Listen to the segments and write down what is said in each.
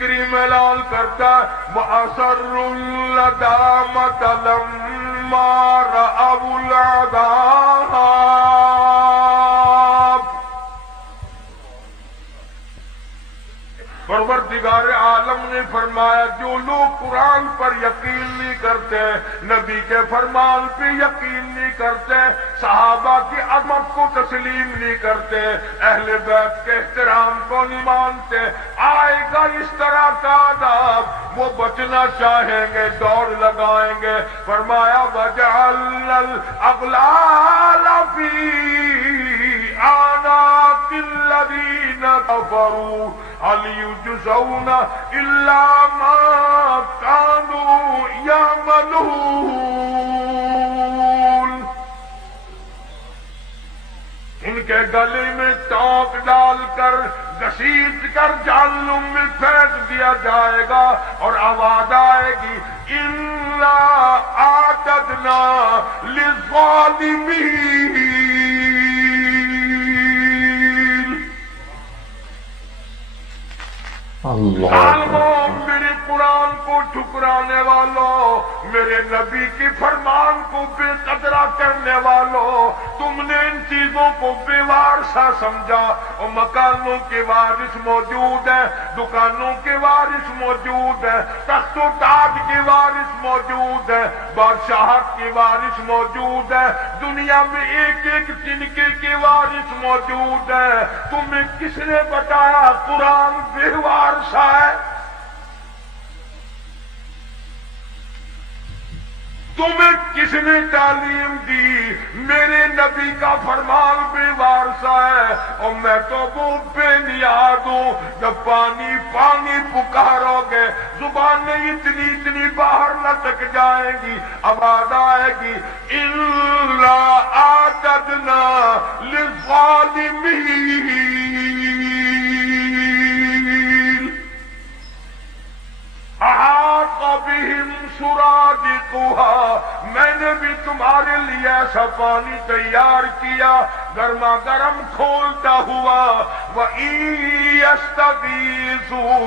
کریم اعلان کرتا ہے وَأَسَرُّوا النَّدَامَةَ لَمَّا رَأَوُا الْعَذَابَ۔ پروردگار عالم نے فرمایا جو لوگ قرآن پر یقین نہیں کرتے، نبی کے فرمان پہ یقین نہیں کرتے، صحابہ کی عظمت کو تسلیم نہیں کرتے، اہل بیت کے احترام کو نہیں مانتے، آئے گا اس طرح کا عذاب، وہ بچنا چاہیں گے دوڑ لگائیں گے۔ فرمایا وَجَعَلْنَا الْأَغْلَالَ فِي أَعْنَاقِ الَّذِينَ كَفَرُوا هَلْ يُجْزَوْنَ إِلَّا مَا كَانُوا يَعْمَلُونَ۔ ان کے گلے میں ٹانک ڈال کر گھسیٹ کر جہنم میں پھینک دیا جائے گا اور آواز آئے گی اِنَّا أَعْتَدْنَا لِلظَّالِمِينَ۔ ظالموں، میرے قرآن کو ٹھکرانے والوں، میرے نبی کی فرمان کو بے قدرہ کرنے والوں، تم نے ان چیزوں کو بے وارثہ سمجھا، اور مکانوں کے وارث موجود ہیں، دکانوں کے وارث موجود ہیں، تخت و تاج کے وارث موجود ہیں، بادشاہت کے وارث موجود ہیں، دنیا میں ایک ایک تنکے کے وارث موجود ہیں۔ تمہیں کس نے بتایا قرآن بے وارثہ ہے؟ تمہیں کس نے تعلیم دی؟ میرے نبی کا فرمان بے وارثہ ہے، اور میں تو وہ بے نیاز ہوں، جب پانی پانی پکارو گے زبانیں اتنی اتنی باہر لٹک جائیں گی، آواز آئے گی اِنَّا أَعْتَدْنَا لِلظَّالِمِينَ احاط بہم سرادقها۔ میں نے بھی تمہارے لیے ایسا پانی تیار کیا گرما گرم کھولتا ہوا، وَإِن يَسْتَغِيثُوا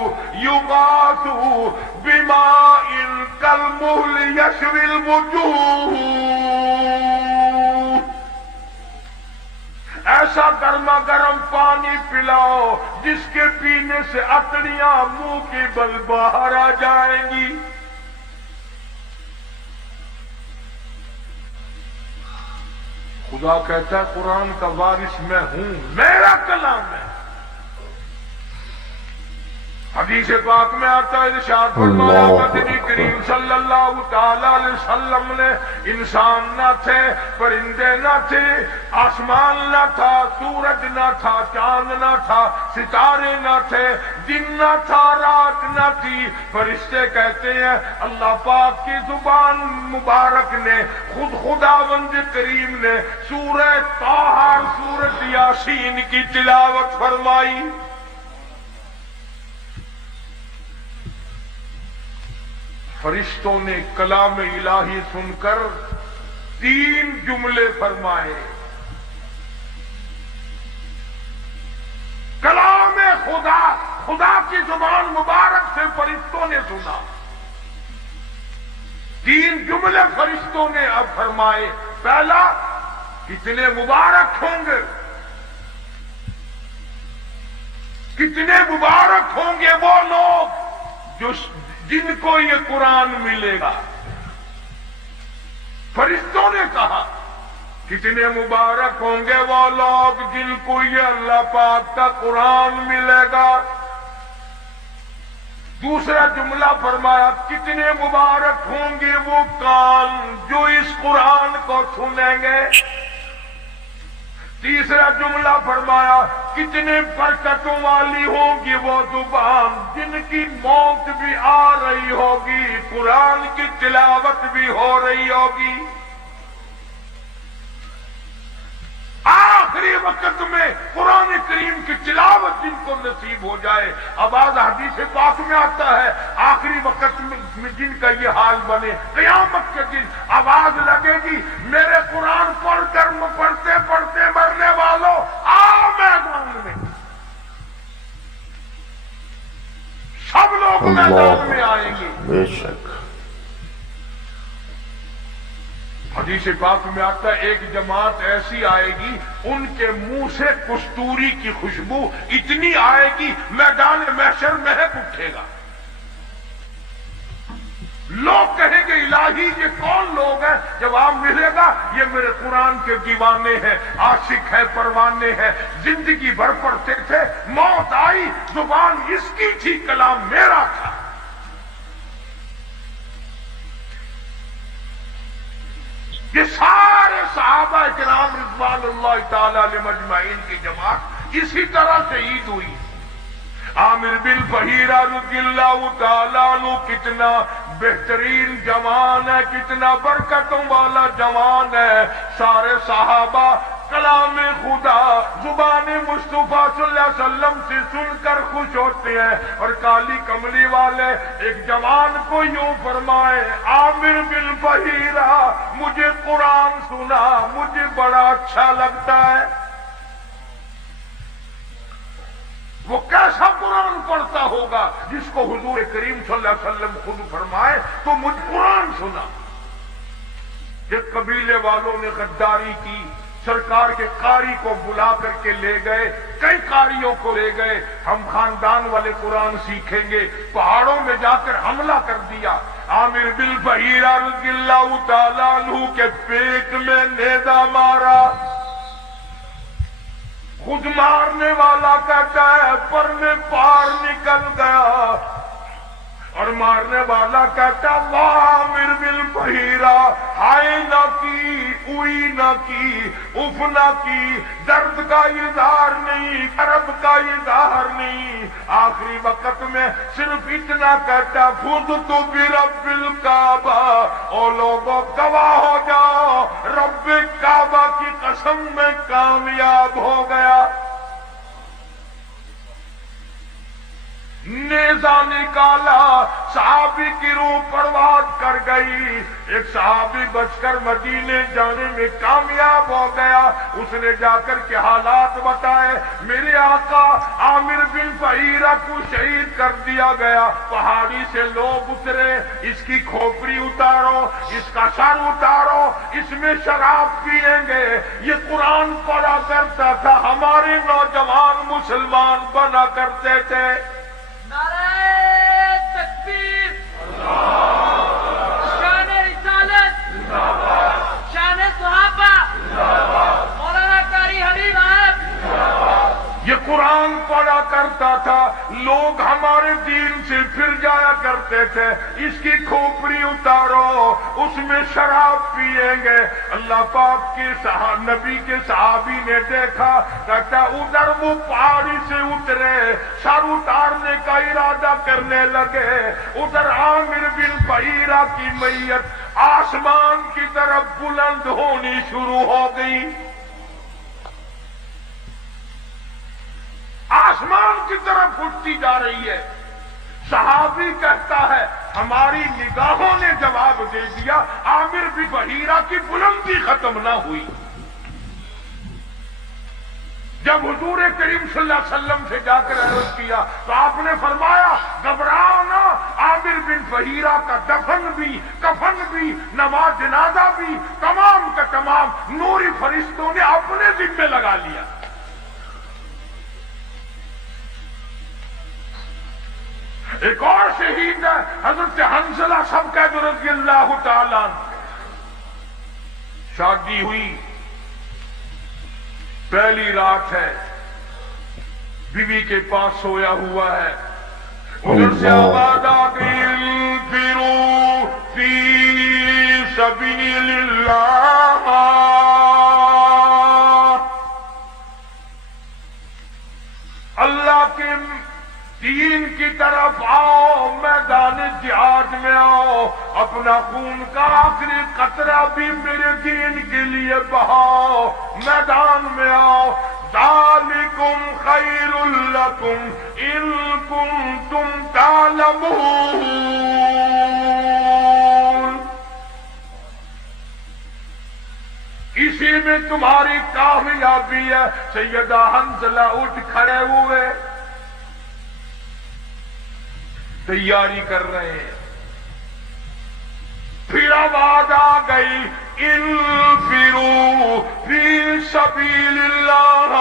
يُغَاثُوا بِمَاءٍ كَالْمُهْلِ يَشْوِي الْوُجُوهَ۔ ایسا گرما گرم پانی پلاؤ جس کے پینے سے اکڑیاں منہ کے بل باہر آ جائیں گی۔ خدا کہتا ہے قرآن کا وارث میں ہوں، میرا کلام ہے۔ حدیث پاک میں آتا ہے ارشاد فرمایا مدنی کریم صلی اللہ تعالی علیہ وسلم نے انسان نہ تھے، پرندے نہ تھے، آسمان نہ تھا، سورج نہ تھا، چاند نہ تھا، ستارے نہ تھے، دن نہ تھا، رات نہ تھی۔ فرشتے کہتے ہیں اللہ پاک کی زبان مبارک نے، خود خداوند کریم نے سورہ طٰہٰ سورۃ یاسین کی تلاوت فرمائی۔ فرشتوں نے کلام الہی سن کر 3 جملے فرمائے۔ کلام خدا، خدا کی زبان مبارک سے فرشتوں نے سنا، 3 جملے فرشتوں نے اب فرمائے۔ پہلا، کتنے مبارک ہوں گے، کتنے مبارک ہوں گے وہ لوگ جن کو یہ قرآن ملے گا۔ فرشتوں نے کہا کتنے مبارک ہوں گے وہ لوگ جن کو یہ اللہ پاک کا قرآن ملے گا۔ دوسرا جملہ فرمایا کتنے مبارک ہوں گے وہ کان جو اس قرآن کو سنیں گے۔ تیسرا جملہ فرمایا کتنے برکتوں والی ہوگی وہ زبان جن کی موت بھی آ رہی ہوگی، قرآن کی تلاوت بھی ہو رہی ہوگی۔ آخری وقت میں قرآن کریم کی تلاوت جن کو نصیب ہو جائے، آواز حدیث پاک میں آتا ہے آخری وقت میں جن کا یہ حال بنے، قیامت کے دن آواز لگے گی میرے قرآن پڑھ کر پڑھتے پڑھتے مرنے والوں آؤ میدان میں۔ سب لوگ میدان میں آئیں گے. بے شک. حدیث پاک میں آتا ہے ایک جماعت ایسی آئے گی ان کے منہ سے کستوری کی خوشبو اتنی آئے گی میدان محشر مہک اٹھے گا. لوگ کہیں گے الہی یہ کون لوگ ہیں؟ جواب ملے گا یہ میرے قرآن کے دیوانے ہیں، عاشق ہے، پروانے ہیں، زندگی بھر پڑھتے تھے، موت آئی زبان اس کی تھی، کلام میرا تھا. یہ سارے صحابہ کرام رضوان اللہ تعالی علیہ مجمعین کی جماعت اسی طرح شہید ہوئی. عامر بن فہیرہ رضی اللہ تعالیٰ عنہ کتنا بہترین جوان ہے، کتنا برکتوں والا جوان ہے. سارے صحابہ کلام خدا زبان مصطفیٰ صلی اللہ علیہ وسلم سے سن کر خوش ہوتے ہیں، اور کالی کملی والے ایک جوان کو یوں فرمائے عامر بن فہیرہ مجھے قرآن سنا، مجھے بڑا اچھا لگتا ہے. وہ کیسا قرآن پڑھتا ہوگا جس کو حضور کریم صلی اللہ علیہ وسلم خود فرمائے تو مجھ قرآن سنا. ایک قبیلے والوں نے غداری کی، سرکار کے قاری کو بلا کر کے لے گئے، کئی قاریوں کو لے گئے، ہم خاندان والے قرآن سیکھیں گے. پہاڑوں میں جا کر حملہ کر دیا. عامر بن فہیرہ رضی اللہ تعالیٰ عنہ کے پیٹ میں نیزہ مارا. خود مارنے والا کہتا ہے پر میں پار نکل گیا، اور مارنے والا کہتا واہ عامر بن فہیرہ ہائے نہ کی، اوئی نہ کی، اف نہ کی، درد کا اظہار نہیں، کرب کا اظہار نہیں. آخری وقت میں صرف اتنا کہتا فزت برب الکعبہ، او لوگوں گواہ ہو جاؤ رب کعبہ کی قسم میں کامیاب ہو گیا. نیزہ نکالا، صحابی کی روح پرواز کر گئی. ایک صحابی بچ کر مدینے جانے میں کامیاب ہو گیا. اس نے جا کر کے حالات بتائے، میرے آقا عامر بن فہیرہ کو شہید کر دیا گیا. پہاڑی سے لوگ اترے، اس کی کھوپڑی اتارو، اس کا سر اتارو، اس میں شراب پیئیں گے. یہ قرآن پڑھا کرتا تھا، ہمارے نوجوان مسلمان بنا کرتے تھے. نعرہ تکبیر، شان رسالت، شان صحابہ، مولانا قاری حبیب احمد. یہ قرآن پڑھا کرتا تھا، لوگ ہمارے دین سے پھر جایا کرتے تھے. اس کی کھوپڑی اتارو، اس میں شراب پیئیں گے. اللہ پاک کے نبی کے صحابی نے دیکھا، کہتا ادھر وہ پہاڑی سے اترے، سر اتارنے کا ارادہ کرنے لگے. ادھر عامر بن فہیرہ کی میت آسمان کی طرف بلند ہونی شروع ہو گئی. آسمان کی طرف اٹھتی جا رہی ہے. صحابی کہتا ہے ہماری نگاہوں نے جواب دے دیا، عامر بن فہیرہ کی بلندی ختم نہ ہوئی. جب حضور کریم صلی اللہ علیہ وسلم سے جا کر عرض کیا تو آپ نے فرمایا گھبراؤ نہ، عامر بن فہیرہ کا دفن بھی، کفن بھی، نماز جنازہ بھی تمام کا تمام نوری فرشتوں نے اپنے ذمے لگا لیا. ایک اور شہید ہے حضرت حنظلہ سبکت رضی اللہ تعالیٰ عنہ. شادی ہوئی، پہلی رات ہے، بیوی کے پاس سویا ہوا ہے. ادھر سے آواز آ گئی انفروا فی سبیل اللہ، اللہ کے دین کی طرف آؤ، میدان جہاد میں آؤ، اپنا خون کا آخری قطرہ بھی میرے دین کے لیے بہاؤ، میدان میں آؤ. ذالکم خیر لکم ان کنتم تعلمون. اسی میں تمہاری کامیابی ہے. سیدہ حنظلہ اٹھ کھڑے ہوئے، تیاری کر رہے ہیں. پھر آواز آ گئی انفروا فی سبیل اللہ.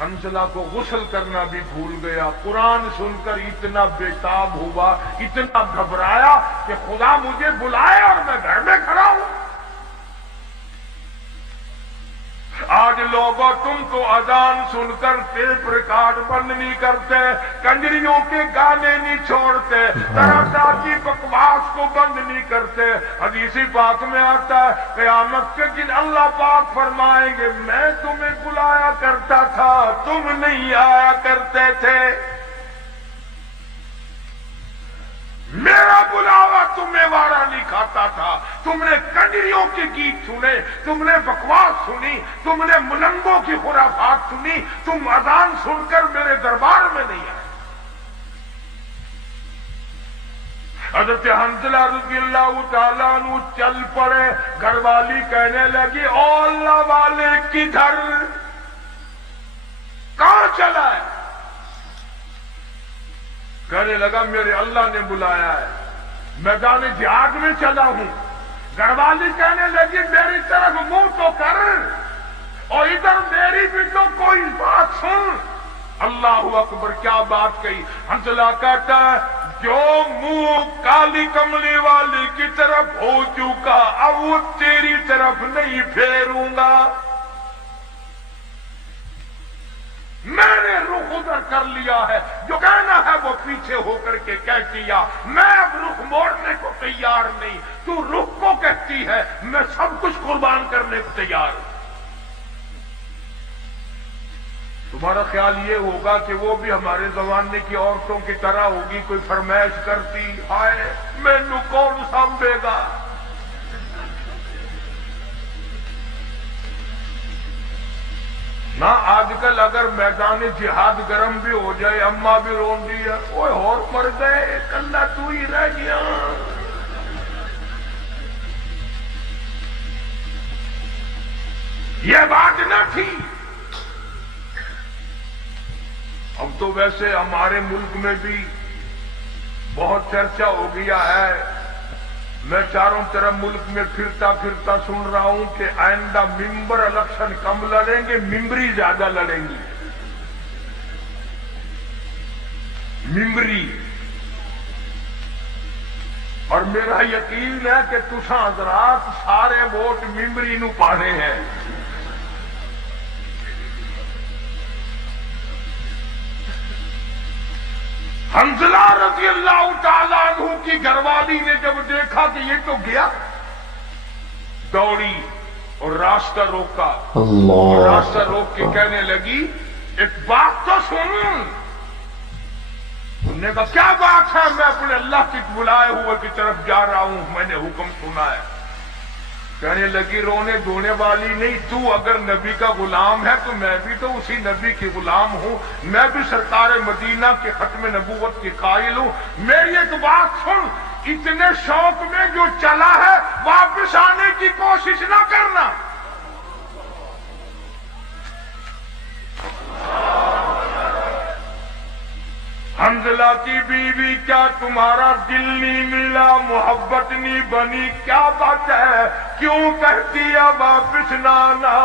حنظلہ کو غسل کرنا بھی بھول گیا. قرآن سن کر اتنا بےتاب ہوا, اتنا گھبرایا کہ خدا مجھے بلائے اور میں گھر میں کھڑا ہوں. آج لوگوں تم تو اذان سن کر ٹیپ ریکارڈ بند نہیں کرتے, کنجریوں کے گانے نہیں چھوڑتے, طرح طرح کی بکواس کو بند نہیں کرتے. حدیث پاک میں آتا ہے قیامت کے دن اللہ پاک فرمائیں گے میں تمہیں بلایا کرتا تھا, تم نہیں آیا کرتے تھے. میرا بلاوا تمہیں وارا نہیں کھاتا تھا. تم نے کنجریوں کے گیت سنے, تم نے بکواس سنی, تم نے ملنگوں کی خرافات سنی, تم اذان سن کر میرے دربار میں نہیں آئے. حضرت حنظلہ رضی اللہ تعالیٰ عنہ چل پڑے. گھر والی کہنے لگی او اللہ والے کدھر, کہاں چلا ہے؟ کہنے لگا میرے اللہ نے بلایا ہے, میدان جہاد میں چلا ہوں. گھر والی کہنے لگی میری طرف منہ تو کر, اور ادھر میری بھی تو کوئی بات سن. اللہ اکبر, کیا بات کہی. حنظلہ کہتا ہے جو منہ کالی کملی والی کی طرف ہو چکا اب وہ تیری طرف نہیں پھیروں گا. میں نے رخ ادھر کر لیا ہے, جو کہنا ہے وہ پیچھے ہو کر کے کہہ دیا. میں اب رخ موڑنے کو تیار نہیں. تو رخ کو کہتی ہے, میں سب کچھ قربان کرنے کو تیار ہوں. تمہارا خیال یہ ہوگا کہ وہ بھی ہمارے زمانے کی عورتوں کی طرح ہوگی, کوئی فرمائش کرتی ہائے مینو کون سنبھے گا. نہ آج کل اگر میدان جہاد گرم بھی ہو جائے اماں بھی رون دی ہے, اوے اور مر گئے کلا تو ہی رہ گیا. یہ بات نہ تھی. اب تو ویسے ہمارے ملک میں بھی بہت چرچا ہو گیا ہے. میں چاروں طرف ملک میں پھرتا پھرتا سن رہا ہوں کہ آئندہ ممبر الیکشن کم لڑیں گے, ممبری زیادہ لڑیں گی. ممبری. اور میرا یقین ہے کہ تساں حضرات سارے ووٹ ممبری نو پانے ہیں. حنظلہ رضی اللہ تعالیٰ عنہ کی گھر والی نے جب دیکھا کہ یہ تو گیا, دوڑی اور راستہ روکا. اور راستہ روک کے کہنے لگی ایک بات تو سن. انہوں نے کہا کیا بات ہے؟ میں اپنے اللہ کی بلائے ہوئے کی طرف جا رہا ہوں, میں نے حکم سنا ہے. کہنے لگی رونے دھونے والی نہیں, تو اگر نبی کا غلام ہے تو میں بھی تو اسی نبی کی غلام ہوں. میں بھی سرکار مدینہ کے ختم نبوت کی قائل ہوں. میری ایک بات سن, اتنے شوق میں جو چلا ہے واپس آنے کی کوشش نہ کرنا. حنظلہ کی بیوی کیا تمہارا دل نہیں ملا, محبت نہیں بنی, کیا بات ہے, کیوں کہتی ہے واپس نہ آنا؟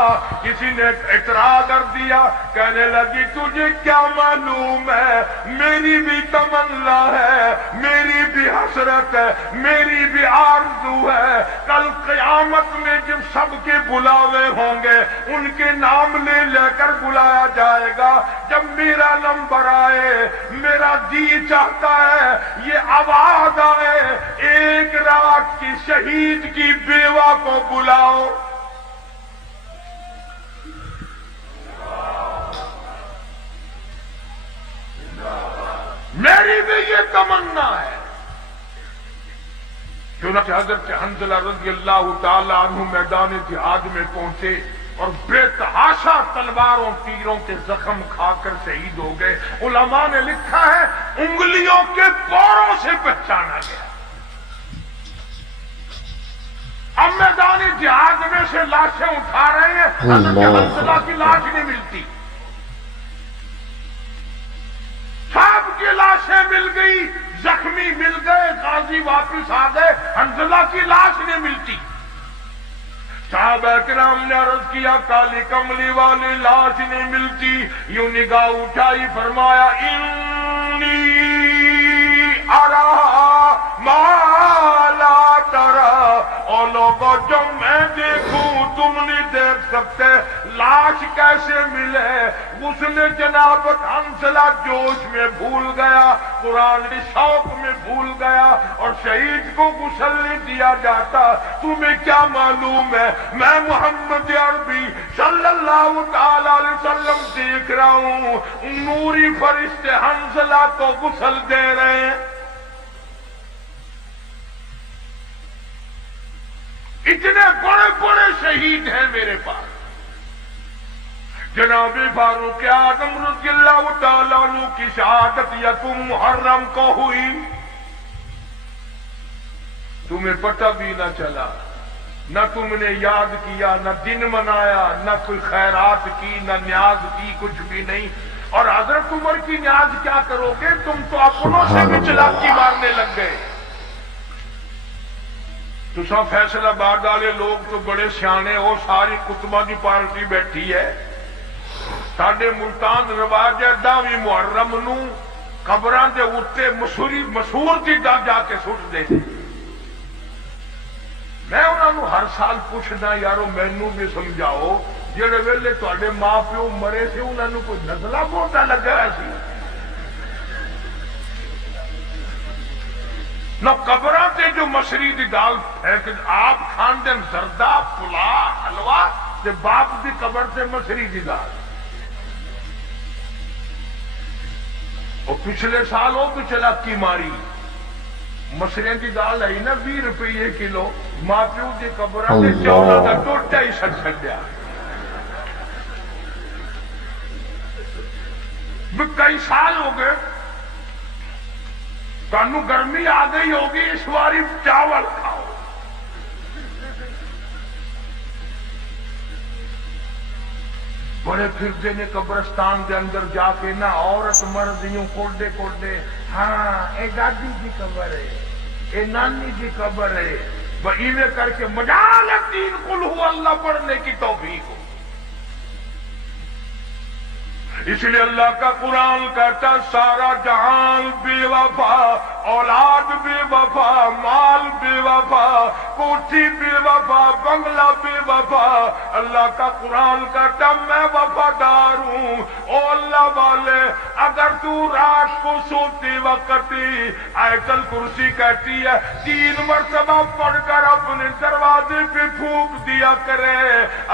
کسی نے اعتراض کر دیا. کہنے لگی تجھے کیا معلوم ہے, میری بھی تمنا ہے, میری بھی حسرت ہے, میری بھی آرزو ہے. کل قیامت میں جب سب کے بلاوے ہوں گے ان کے نام لے لے کر بلایا جائے گا. جب میرا نمبر آئے میرا جی چاہتا ہے یہ آواز آئے ایک رات کی شہید کی بیوہ کو بلاؤ. میری بھی یہ تمنا ہے. چنانچہ حضرت حنظلہ رضی اللہ تعالی عنہ میدان جہاد میں پہنچے اور بے تحاشا تلواروں تیروں کے زخم کھا کر شہید ہو گئے. علماء نے لکھا ہے انگلیوں کے پوروں سے پہچانا گیا. اب ہم میدان جہاد میں سے لاشیں اٹھا رہے ہیں، حضرت حنظلہ کی لاش نہیں ملتی، سب کی لاشیں مل گئی، زخمی مل گئے، غازی واپس آ گئے، حنظلہ کی لاش نہیں ملتی۔ صحابہ کرام نے عرض کیا کالی کملی والی لاش نہیں ملتی، یوں نگاہ اٹھائی فرمایا انی ارا ما لا ترا، اور لوگوں جو میں دیکھوں تم نہیں دیکھ سکتے، لاش کیسے ملے؟ غسل جنابت حنظلہ جوش میں بھول گیا، قرآن کے شوق میں بھول گیا، اور شہید کو غسل نہیں دیا جاتا۔ تمہیں کیا معلوم ہے میں محمد عربی صلی اللہ تعالی علیہ وسلم دیکھ رہا ہوں، نوری فرشتے حنظلہ کو غسل دے رہے ہیں۔ اتنے بڑے بڑے شہید ہیں میرے پاس۔ جناب فاروق اعظم رضی اللہ تعالیٰ عنہ کی شہادت یکم محرم کو ہوئی، تمہیں پتہ بھی نہ چلا، نہ تم نے یاد کیا، نہ دن منایا، نہ کوئی خیرات کی، نہ نیاز کی، کچھ بھی نہیں۔ اور حضرت عمر کی نیاز کیا کرو گے؟ تم تو اپنوں سے بھی چلاکی مارنے لگ گئے۔ تو سب فیصل آباد والے لوگ تو بڑے سیانے ہو، ساری کتبہ کی پارٹی بیٹھی ہے۔ ساڈے ملتان رواج ہے 10ویں محرم نو قبراں دے اوتے مسور دی جا کے سٹ دے۔ میں انہاں نو ہر سال پوچھنا یارو مینوں بھی سمجھاؤ، جڑے ویلے تواڈے ماں پیو مرے سے انہاں نو کوئی نزلہ موٹا لگا ہوا سی؟ نہ قبراں تے جو مصری دی دال پھینک آپ کھاندے زردہ پلا حلوہ تے باپ دی قبر تے مصری دی دال۔ اور پچھلے سال وہ بھی چلاکی ماری، مصریاں دی دال آئی نا 20 روپے کلو، ماں پیو دی قبراں تے چولاں دا ٹوٹا ہی سٹ چھڈیا۔ کئی سال ہو گئے، تانوں گرمی آ گئی ہوگی، اس باری چاول کھاؤ۔ بڑے پھردے نے قبرستان دے اندر جا کے نا عورت مرد یوں کوڈے کوڈے، ہاں اے دادی کی قبر ہے، اے نانی کی قبر ہے، وہ ایویں کر کے مجال الدین قل هو اللہ پڑھنے کی توفیق ہو۔ اس لیے اللہ کا قرآن کہتا سارا جہان بے وفا، اولاد بے وفا، مال بے وفا، کوٹھی بے وفا، بنگلہ بے وفا، اللہ کا قرآن کہتا میں وفادار ہوں۔ او اللہ والے، اگر تو رات کو سوتے وقت آیت الکرسی کہتی ہے 3 مرتبہ پڑھ کر اپنے دروازے پہ پھونک دیا کرے،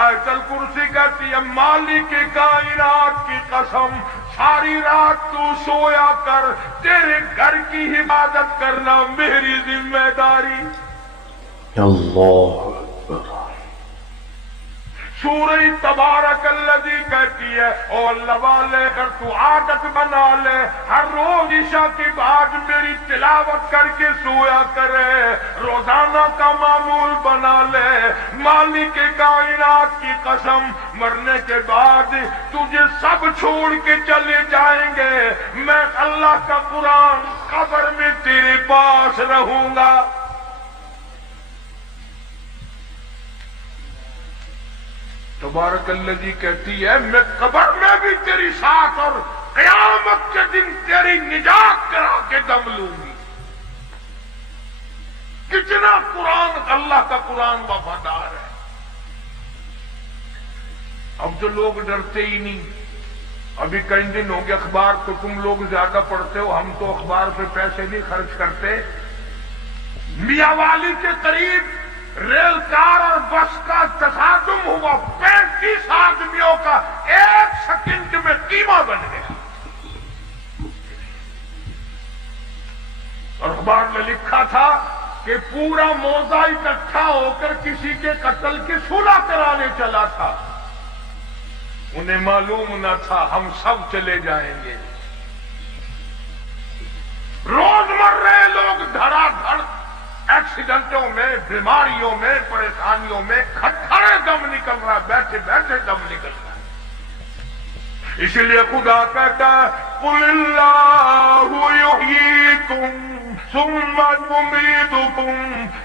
آیت الکرسی کہتی ہے مالک کائنات کی قسم ساری رات تو سویا کر، تیرے گھر کی حفاظت کرنا میری ذمہ داری۔ اللہ اکبر۔ سورہ تبارک الذی کہتی ہے او اللہ والے، اگر تو عادت بنا لے ہر روز عشاء کے بعد میری تلاوت کر کے سویا کرے، روزانہ کا معمول بنا لے، مالک کائنات کی قسم مرنے کے بعد تجھے سب چھوڑ کے چلے جائیں گے، میں اللہ کا قرآن قبر میں تیرے پاس رہوں گا۔ تبارک الذی کہتی ہے میں قبر میں بھی تیری ساتھ اور قیامت کے دن تیری نجات کرا کے دم لوں گی۔ کتنا قرآن، اللہ کا قرآن وفادار ہے۔ اب تو لوگ ڈرتے ہی نہیں۔ ابھی کئی دن ہو گئے، اخبار تو تم لوگ زیادہ پڑھتے ہو، ہم تو اخبار پہ پیسے نہیں خرچ کرتے۔ میاں والی کے قریب ریل کار اور بس کا تصادم ہوا، 35 آدمیوں کا 1 سیکنڈ میں قیمہ بن گیا۔ اور اخبار میں لکھا تھا کہ پورا موضع اکٹھا ہو کر کسی کے قتل کی صلح کرانے چلا تھا، انہیں معلوم نہ تھا ہم سب چلے جائیں گے۔ روز مر رہے لوگ دھڑا دھڑ ایکسیڈنٹوں میں، بیماریوں میں، پریشانیوں میں کھڑے دم نکل رہا ہے، بیٹھے بیٹھے دم نکل رہا ہے۔ اس لیے خدا کہتا ہے قُلِ اللَّهُ يُحْيِيكُمْ ثُمَّ يُمِيتُكُمْ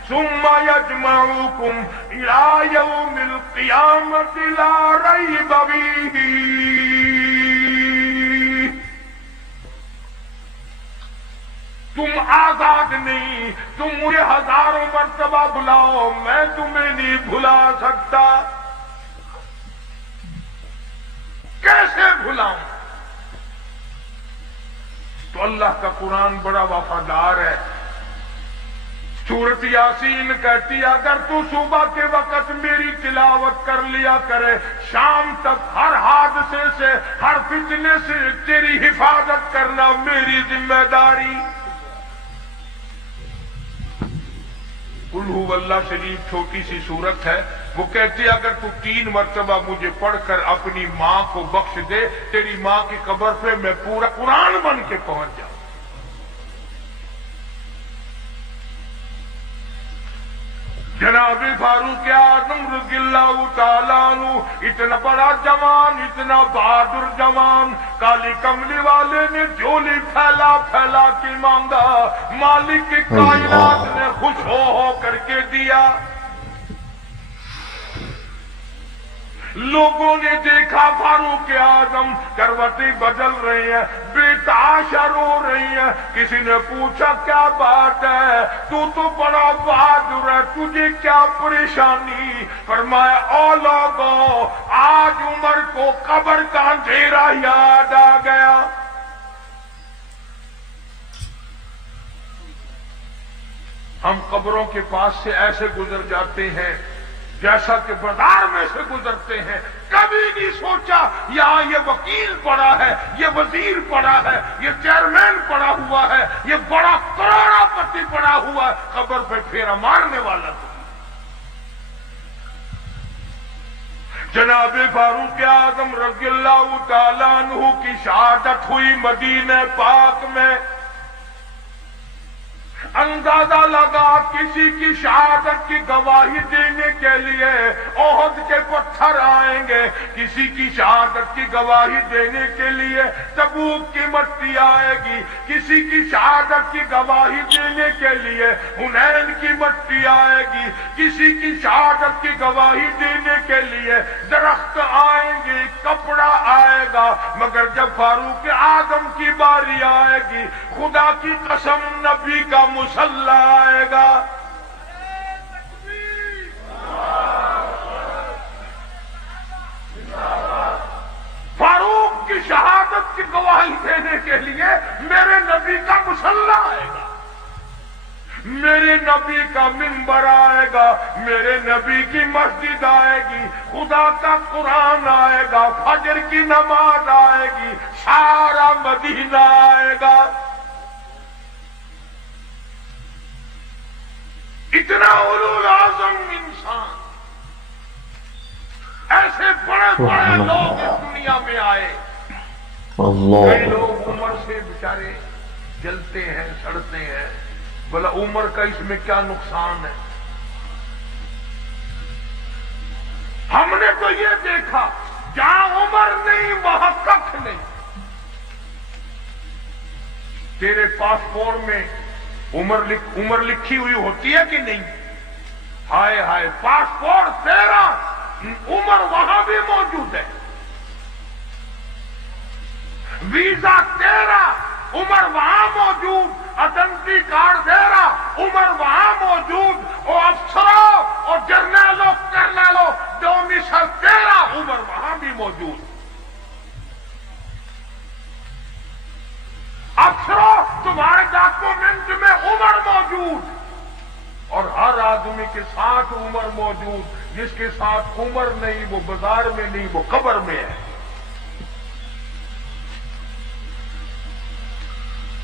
ثُمَّ يَجْمَعُكُمْ إِلَى يَوْمِ الْقِيَامَةِ لَا رَيْبَ فِيهِ۔ تم آزاد نہیں، تم مجھے ہزاروں مرتبہ بلاؤ، میں تمہیں نہیں بھلا سکتا۔ کیسے بھلاؤں؟ تو اللہ کا قرآن بڑا وفادار ہے۔ سورۃ یاسین کہتی ہے اگر تو صبح کے وقت میری تلاوت کر لیا کرے، شام تک ہر حادثے سے، ہر فتنے سے تیری حفاظت کرنا میری ذمہ داری۔ قل هو اللہ شریف چھوٹی سی سورت ہے، وہ کہتی ہے اگر تو 3 مرتبہ مجھے پڑھ کر اپنی ماں کو بخش دے، تیری ماں کی قبر پہ میں پورا قرآن بن کے پہنچ جاؤں۔ جناب فاروق اعظم رضی اللہ تعالیٰ عنہ، اتنا بڑا جوان، اتنا بہادر جوان، کالی کملی والے نے جھولی پھیلا پھیلا کے مانگا، مالک کی کائنات نے خوش ہو کر کے دیا۔ لوگوں نے دیکھا فاروق اعظم کروٹیں بدل رہے ہیں، بےتحاشا رو رہی ہیں۔ کسی نے پوچھا کیا بات ہے، تو بڑا بہادر ہے، تجھے کیا پریشانی؟ فرمایا او لوگوں، آج عمر کو قبر کا اندھیرا یاد آ گیا۔ ہم قبروں کے پاس سے ایسے گزر جاتے ہیں جیسا کہ بازار میں سے گزرتے ہیں، کبھی نہیں سوچا یہاں یہ وکیل پڑا ہے، یہ وزیر پڑا ہے، یہ چیئرمین پڑا ہوا ہے، یہ بڑا کروڑا پتی پڑا ہوا ہے، قبر پہ پھیرا مارنے والا تو۔ جناب فاروق اعظم رضی اللہ تعالیٰ عنہ کی شہادت ہوئی مدینہ پاک میں۔ اندازہ لگا کسی کی شہادت کی گواہی دینے کے لیے احد کے پتھر آئیں گے، کسی کی شہادت کی گواہی دینے کے لیے تبوک کی مٹی آئے گی، کسی کی شہادت کی گواہی دینے کے لیے حنین کی مٹی آئے گی، کسی کی شہادت کی گواہی دینے کے لیے درخت آئیں گے، کپڑا آئے گا، مگر جب فاروق اعظم کی باری آئے گی، خدا کی قسم نبی کا مسلح آئے گا۔ فاروق کی شہادت کی گواہی دینے کے لیے میرے نبی کا مسلح آئے گا، میرے نبی کا منبر آئے گا، میرے نبی کی مسجد آئے گی، خدا کا قرآن آئے گا، فجر کی نماز آئے گی، سارا مدینہ آئے گا۔ اتنا اولو اعظم انسان، ایسے بڑے بڑے لوگ اس دنیا میں آئے۔ کئی لوگ عمر سے بیچارے جلتے ہیں، سڑتے ہیں، بلا عمر کا اس میں کیا نقصان ہے؟ ہم نے تو یہ دیکھا جہاں عمر نہیں وہاں ککھ نہیں۔ تیرے پاسپورٹ میں عمر لکھی ہوئی ہوتی ہے کہ نہیں؟ ہائے ہائے، پاسپورٹ تیرا، عمر وہاں بھی موجود ہے۔ ویزا تیرا، عمر وہاں موجود، آئیڈینٹی کارڈ تیرا، عمر وہاں موجود، اور افسروں اور جرنیلوں کرنیلوں ڈومیسل تیرا، عمر وہاں بھی موجود۔ افسروں تمہارے ڈاکومنٹ میں عمر موجود، اور ہر آدمی کے ساتھ عمر موجود۔ جس کے ساتھ عمر نہیں وہ بازار میں نہیں، وہ قبر میں ہے۔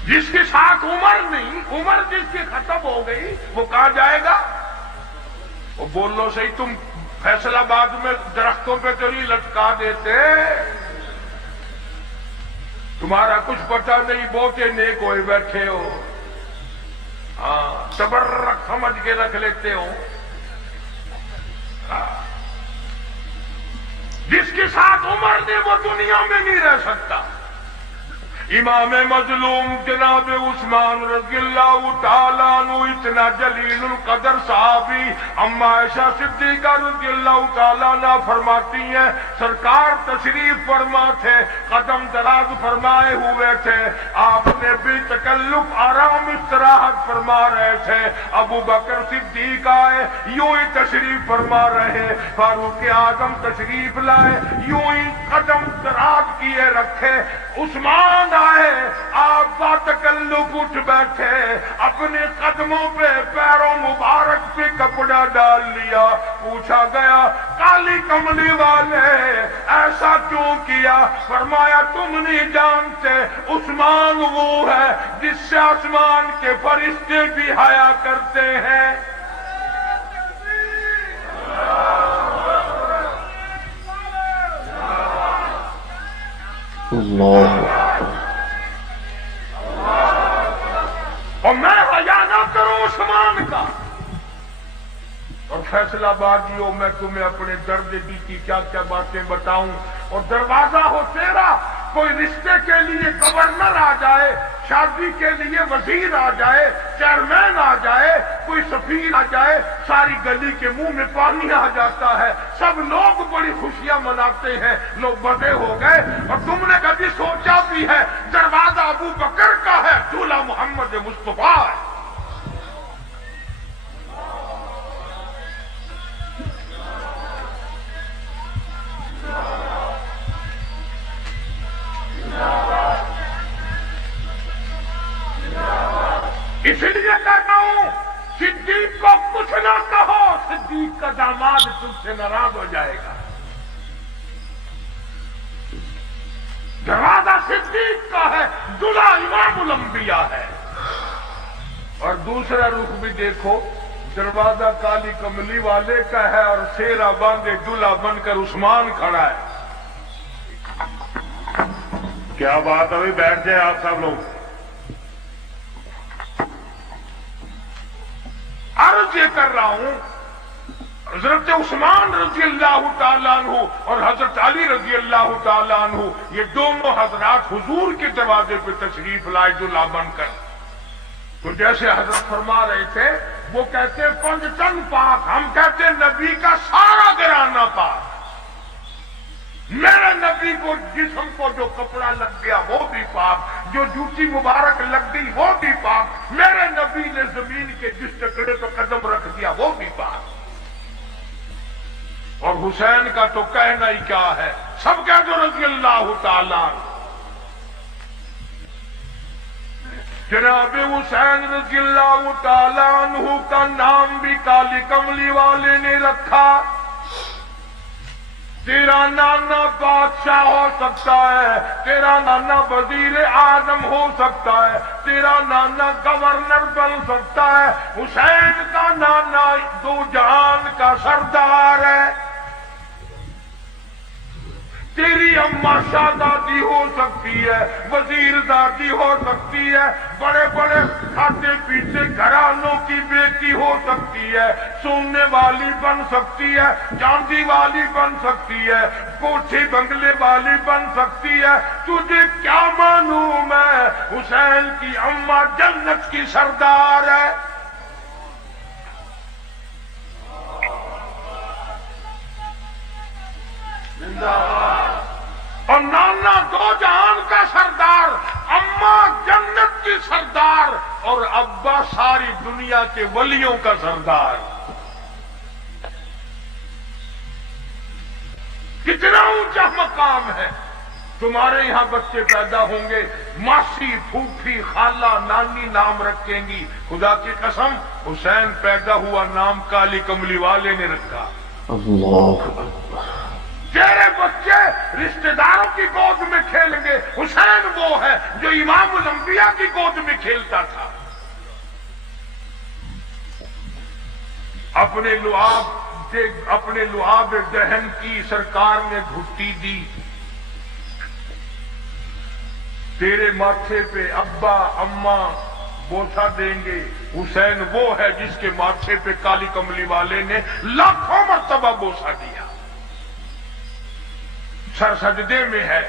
جس کے ساتھ عمر نہیں، عمر جس کی ختم ہو گئی، وہ کہاں جائے گا؟ وہ بول لو صحیح، تم فیصل آباد میں درختوں پہ تو نہیں لٹکا دیتے، تمہارا کچھ پتہ نہیں، بہتے نیک ہوئے بیٹھے ہو۔ ہاں تبرک سمجھ کے رکھ لیتے ہو. جس کے ساتھ عمر نے وہ دنیا میں نہیں رہ سکتا. امام مظلوم جناب عثمان رضی اللہ تعالیٰ عنہ اتنا جلیل القدر صحابی اما عائشہ صدیقہ رضی اللہ تعالیٰ عنہ فرماتی ہیں سرکار تشریف فرما تھے, قدم دراز فرمائے ہوئے تھے, آپ نے بھی تکلف آرام استراحت فرما رہے تھے. ابو بکر صدیق آئے یوں ہی تشریف فرما رہے, فاروق اعظم تشریف لائے یوں ہی قدم دراز کیے رکھے. عثمان آئے آپ با تکلف اٹھ بیٹھے, اپنے قدموں پہ پیروں مبارک پہ کپڑا ڈال لیا. پوچھا گیا کالی کملی والے ایسا کیوں کیا؟ فرمایا تم نہیں جانتے عثمان وہ ہے جس سے آسمان کے فرشتے بھی حیا کرتے ہیں. اللہ اور میں حیا نہ کروں عثمان کا. اور فیصلہ بازیوں میں تمہیں اپنے درد کی کیا کیا باتیں بتاؤں. اور دروازہ ہو تیرا, کوئی رشتے کے لیے گورنر آ جائے, شادی کے لیے وزیر آ جائے, چیئرمین آ جائے, کوئی سفیر آ جائے, ساری گلی کے منہ میں پانی آ جاتا ہے. سب لوگ بڑی خوشیاں مناتے ہیں, لوگ بڑے ہو گئے. اور تم نے کبھی سوچا بھی ہے دروازہ ابو بکر کا ہے, دولہا محمد مصطفیٰ ہے. اس لیے کہتا ہوں صدیق کو کچھ نہ کہو, صدیق کا داماد تم سے ناراض ہو جائے گا. دروازہ صدیق کا ہے, دلہا امام الانبیاء ہے. اور دوسرا رخ بھی دیکھو, دروازہ کالی کملی والے کا ہے اور سیرا باندھے دلہا بن کر عثمان کھڑا ہے. کیا بات ہے, بیٹھ جائے آپ سب لوگ. عرض یہ کر رہا ہوں حضرت عثمان رضی اللہ تعالیٰ عنہ اور حضرت علی رضی اللہ تعالیٰ عنہ یہ دونوں حضرات حضور کے دروازے پہ تشریف لائے دلہا بن کر. تو جیسے حضرت فرما رہے تھے وہ کہتے ہیں پنجتن پاک, ہم کہتے ہیں نبی کا سارا گھرانہ پاک. میرے نبی کو جسم کو جو کپڑا لگ گیا وہ بھی پاک, جو جوتی مبارک لگ گئی وہ بھی پاک, میرے نبی نے زمین کے جس ٹکڑے پہ قدم رکھ دیا وہ بھی پاک. اور حسین کا تو کہنا ہی کیا ہے, سب کہہ دو رضی اللہ تعالیٰ. جناب حسین رضی اللہ تعالیٰ عنہ کا نام بھی کالی کملی والے نے رکھا. تیرا نانا بادشاہ ہو سکتا ہے, تیرا نانا وزیر اعظم ہو سکتا ہے, تیرا نانا گورنر بن سکتا ہے, حسین کا نانا دو جہان کا سردار ہے. تیری اماں شہزادی ہو سکتی ہے, وزیر زادی ہو سکتی ہے, بڑے بڑے کھاتے پیتے گھرانوں کی بیٹی ہو سکتی ہے, سونے والی بن سکتی ہے, چاندی والی بن سکتی ہے, کوٹھی بنگلے والی بن سکتی ہے. تجھے کیا معلوم ہے حسین کی اماں جنت کی سردار ہے. اور نانا دو جہان کا سردار, اماں جنت کی سردار, اور ابا ساری دنیا کے ولیوں کا سردار. کتنا اونچا مقام ہے. تمہارے یہاں بچے پیدا ہوں گے, ماسی پھوپھی خالہ نانی نام رکھیں گی. خدا کی قسم حسین پیدا ہوا نام کالی کملی والے نے رکھا. اللہ اکبر. تیرے بچے رشتہ داروں کی گود میں کھیلیں گے, حسین وہ ہے جو امام الانبیاء کی گود میں کھیلتا تھا. اپنے لعاب دہن کی سرکار نے گھٹی دی. تیرے ماتھے پہ ابا اماں بوسا دیں گے۔ حسین وہ ہے جس کے ماتھے پہ کالی کملی والے نے لاکھوں مرتبہ بوسا دیا۔ سر سجدے میں ہے،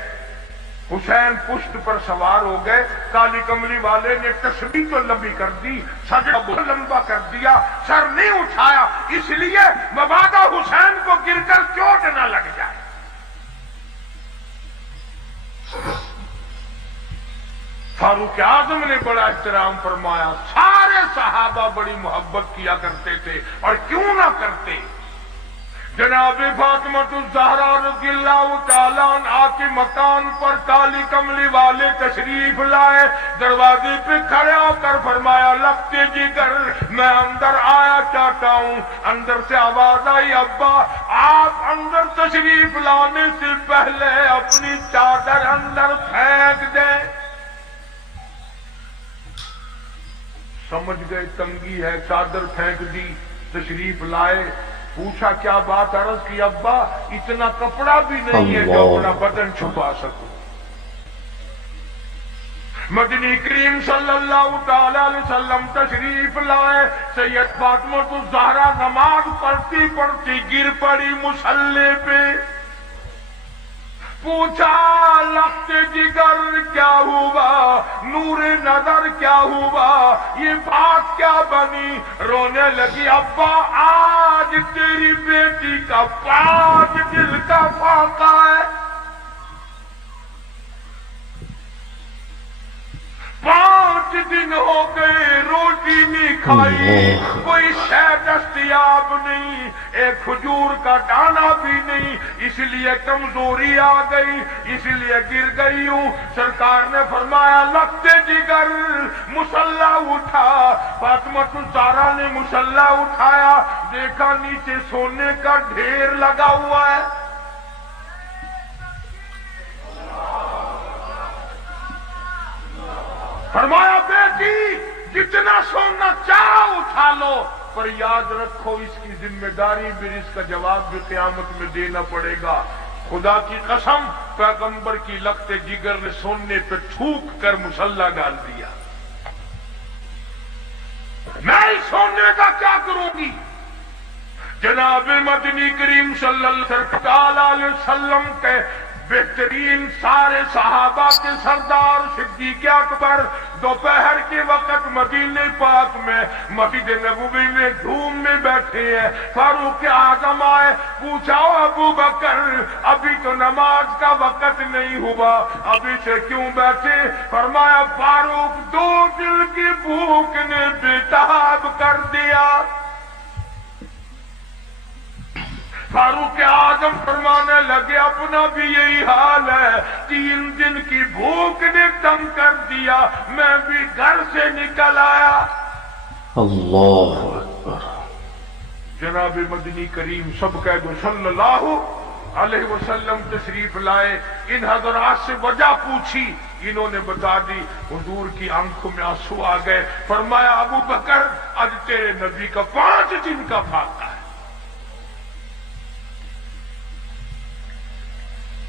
حسین پشت پر سوار ہو گئے، کالی کملی والے نے تسبیح تو لمبی کر دی، سجدہ بہت لمبا کر دیا، سر نہیں اٹھایا، اس لیے مبادا حسین کو گر کر چوٹ نہ لگ جائے۔ فاروق اعظم نے بڑا احترام فرمایا، سارے صحابہ بڑی محبت کیا کرتے تھے، اور کیوں نہ کرتے۔ جناب فاطمہ الزہرا رضی اللہ تعالیٰ عنہا کے مکان پر کالی کملی والے تشریف لائے، دروازے پہ کھڑے ہو کر فرمایا، لگتے جگر میں اندر آیا چاہتا ہوں۔ اندر سے آواز آئی، ابا آپ اندر تشریف لانے سے پہلے اپنی چادر اندر پھینک دیں۔ سمجھ گئے تنگی ہے، چادر پھینک دی، تشریف لائے، پوچھا کیا بات، عرض کی ابا اتنا کپڑا بھی نہیں ہے جو اپنا بدن چھپا سکوں۔ مدنی کریم صلی اللہ تعالی علیہ وسلم تشریف لائے، سید فاطمہ الزہرا نماز پڑھتی پڑھتی گر پڑی مصلی پہ، پوچھا لخت جگر کیا ہوا، نور نظر کیا ہوا، یہ بات کیا بنی، رونے لگی، ابا آج تیری بیٹی کا 5 دل کا فاقہ ہے، 5 دن ہو گئے روٹی نہیں کھائی، کوئی شے دستیاب نہیں، ایک کھجور کا دانہ بھی نہیں، اس لیے کمزوری آ گئی، اس لیے گر گئی ہوں۔ سرکار نے فرمایا، لگتے جگر مصلا اٹھا۔ فاطمہ الزہرا نے مصلا اٹھایا، دیکھا نیچے سونے کا ڈھیر لگا ہوا ہے۔ فرمایا، بیٹی جتنا سونا چاہو اٹھا لو، پر یاد رکھو اس کی ذمہ داری بھی، اس کا جواب بھی قیامت میں دینا پڑے گا۔ خدا کی قسم، پیغمبر کی لگتے جگر نے سونے پہ تھوک کر مصلا ڈال دیا۔ میں اس سونے کا کیا کروں گی؟ جناب مدنی کریم صلی اللہ علیہ وسلم کے بہترین سارے صحابہ کے سردار صدیق اکبر دوپہر کے وقت مدینے پاک میں مسجد نبوی میں دھوم میں بیٹھے ہیں۔ فاروق اعظم آئے، پوچھا، ابو بکر ابھی تو نماز کا وقت نہیں ہوا، ابھی سے کیوں بیٹھے؟ فرمایا، فاروق 2 دل کی بھوک نے بےتاب کر دیا۔ فاروق اعظم فرمانے لگے، اپنا بھی یہی حال ہے، 3 دن کی بھوک نے تنگ کر دیا، میں بھی گھر سے نکل آیا۔ اللہ اکبر۔ جناب مدنی کریم سب کہہ دو صلی اللہ علیہ وسلم تشریف لائے، ان حضرات سے وجہ پوچھی، انہوں نے بتا دی، حضور کی آنکھوں میں آنسو آ گئے۔ فرمایا، ابو بکر آج تیرے نبی کا 5 دن کا فاقہ ہے۔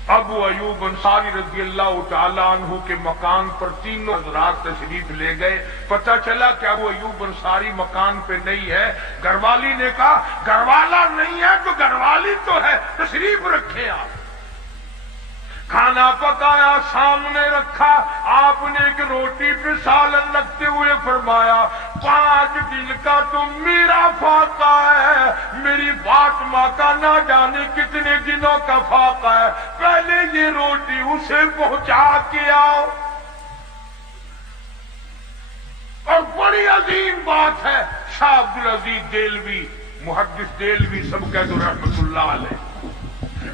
ابو ایوب انصاری رضی اللہ تعالیٰ عنہ کے مکان پر تینوں حضرات تشریف لے گئے، پتہ چلا کہ ابو ایوب انصاری مکان پہ نہیں ہے۔ گھر والی نے کہا، گھر والا نہیں ہے تو گھر والی تو ہے، تشریف رکھے آپ۔ کھانا پکایا، سامنے رکھا، آپ نے ایک روٹی پہ سالن رکھتے ہوئے فرمایا، 5 دن کا تو میرا فاقہ ہے، میری فاطمہ کا نہ جانے کتنے دنوں کا فاقہ ہے، پہلے یہ روٹی اسے پہنچا کے آؤ۔ اور بڑی عظیم بات ہے، شاہ عبدالعزیز دہلوی، محدث دہلوی سب کہہ دو رحمت اللہ علیہ،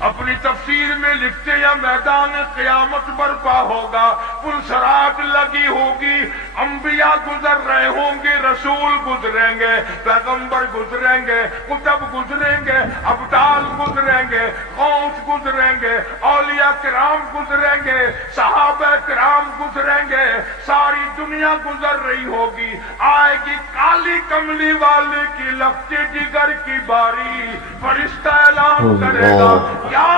اپنی تفسیر میں لکھتے ہیں، میدان قیامت برپا ہوگا، پلسرات لگی ہوگی، انبیاء گزر رہے ہوں گے، رسول گزریں گے، پیغمبر گزریں گے، کتب گزریں گے، ابدال گزریں گے، غوث گزریں گے، اولیاء کرام گزریں گے، صحابہ کرام گزریں گے، ساری دنیا گزر رہی ہوگی، آئے گی کالی کملی والے کی لگتے جگر کی باری، فرشتہ اعلان کرے گا، یا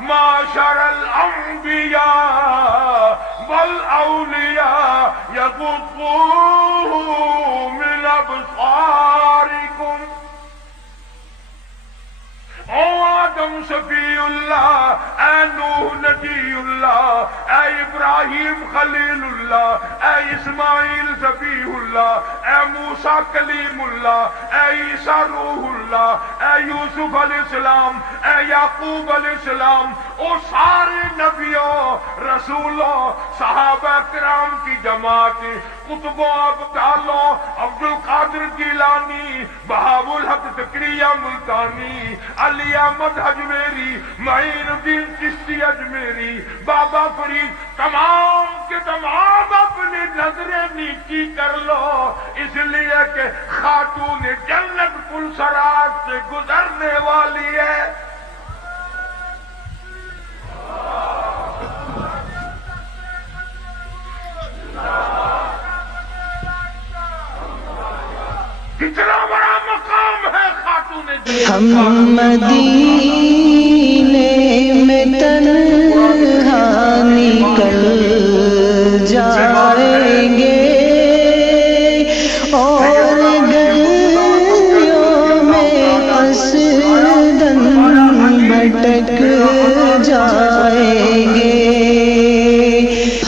معاشر الانبیاء والاولیاء يغضوا من أبصاركم او آدم صفی اللہ، اے نوح نبی اللہ، اے ابراہیم خلیل اللہ، اے اسماعیل ذبیح اللہ، اے موسیٰ کلیم اللہ، اے عیسیٰ روح اللہ، اے یوسف علیہ السلام، اے یعقوب علیہ السلام، او سارے نبیوں رسولوں صحابہ کرام کی جماعت، قطبوں ابدالوں، عبد القادر جیلانی، بہاء الحق تقریہ ملتانی، علی احمد اجمیری، معین الدین چشتی اجمیری، بابا فرید، تمام کے تمام اپنی نظریں نیچی کر لو، اس لیے کہ خاتون جنت پلسرات سے گزرنے والی ہے۔ کتنا بڑا مقام ہے خاتون جنت۔ ہم مدینے میں تنہا نکل جائیں گے اور گلیوں میں قصداً بھٹک جائیں گے،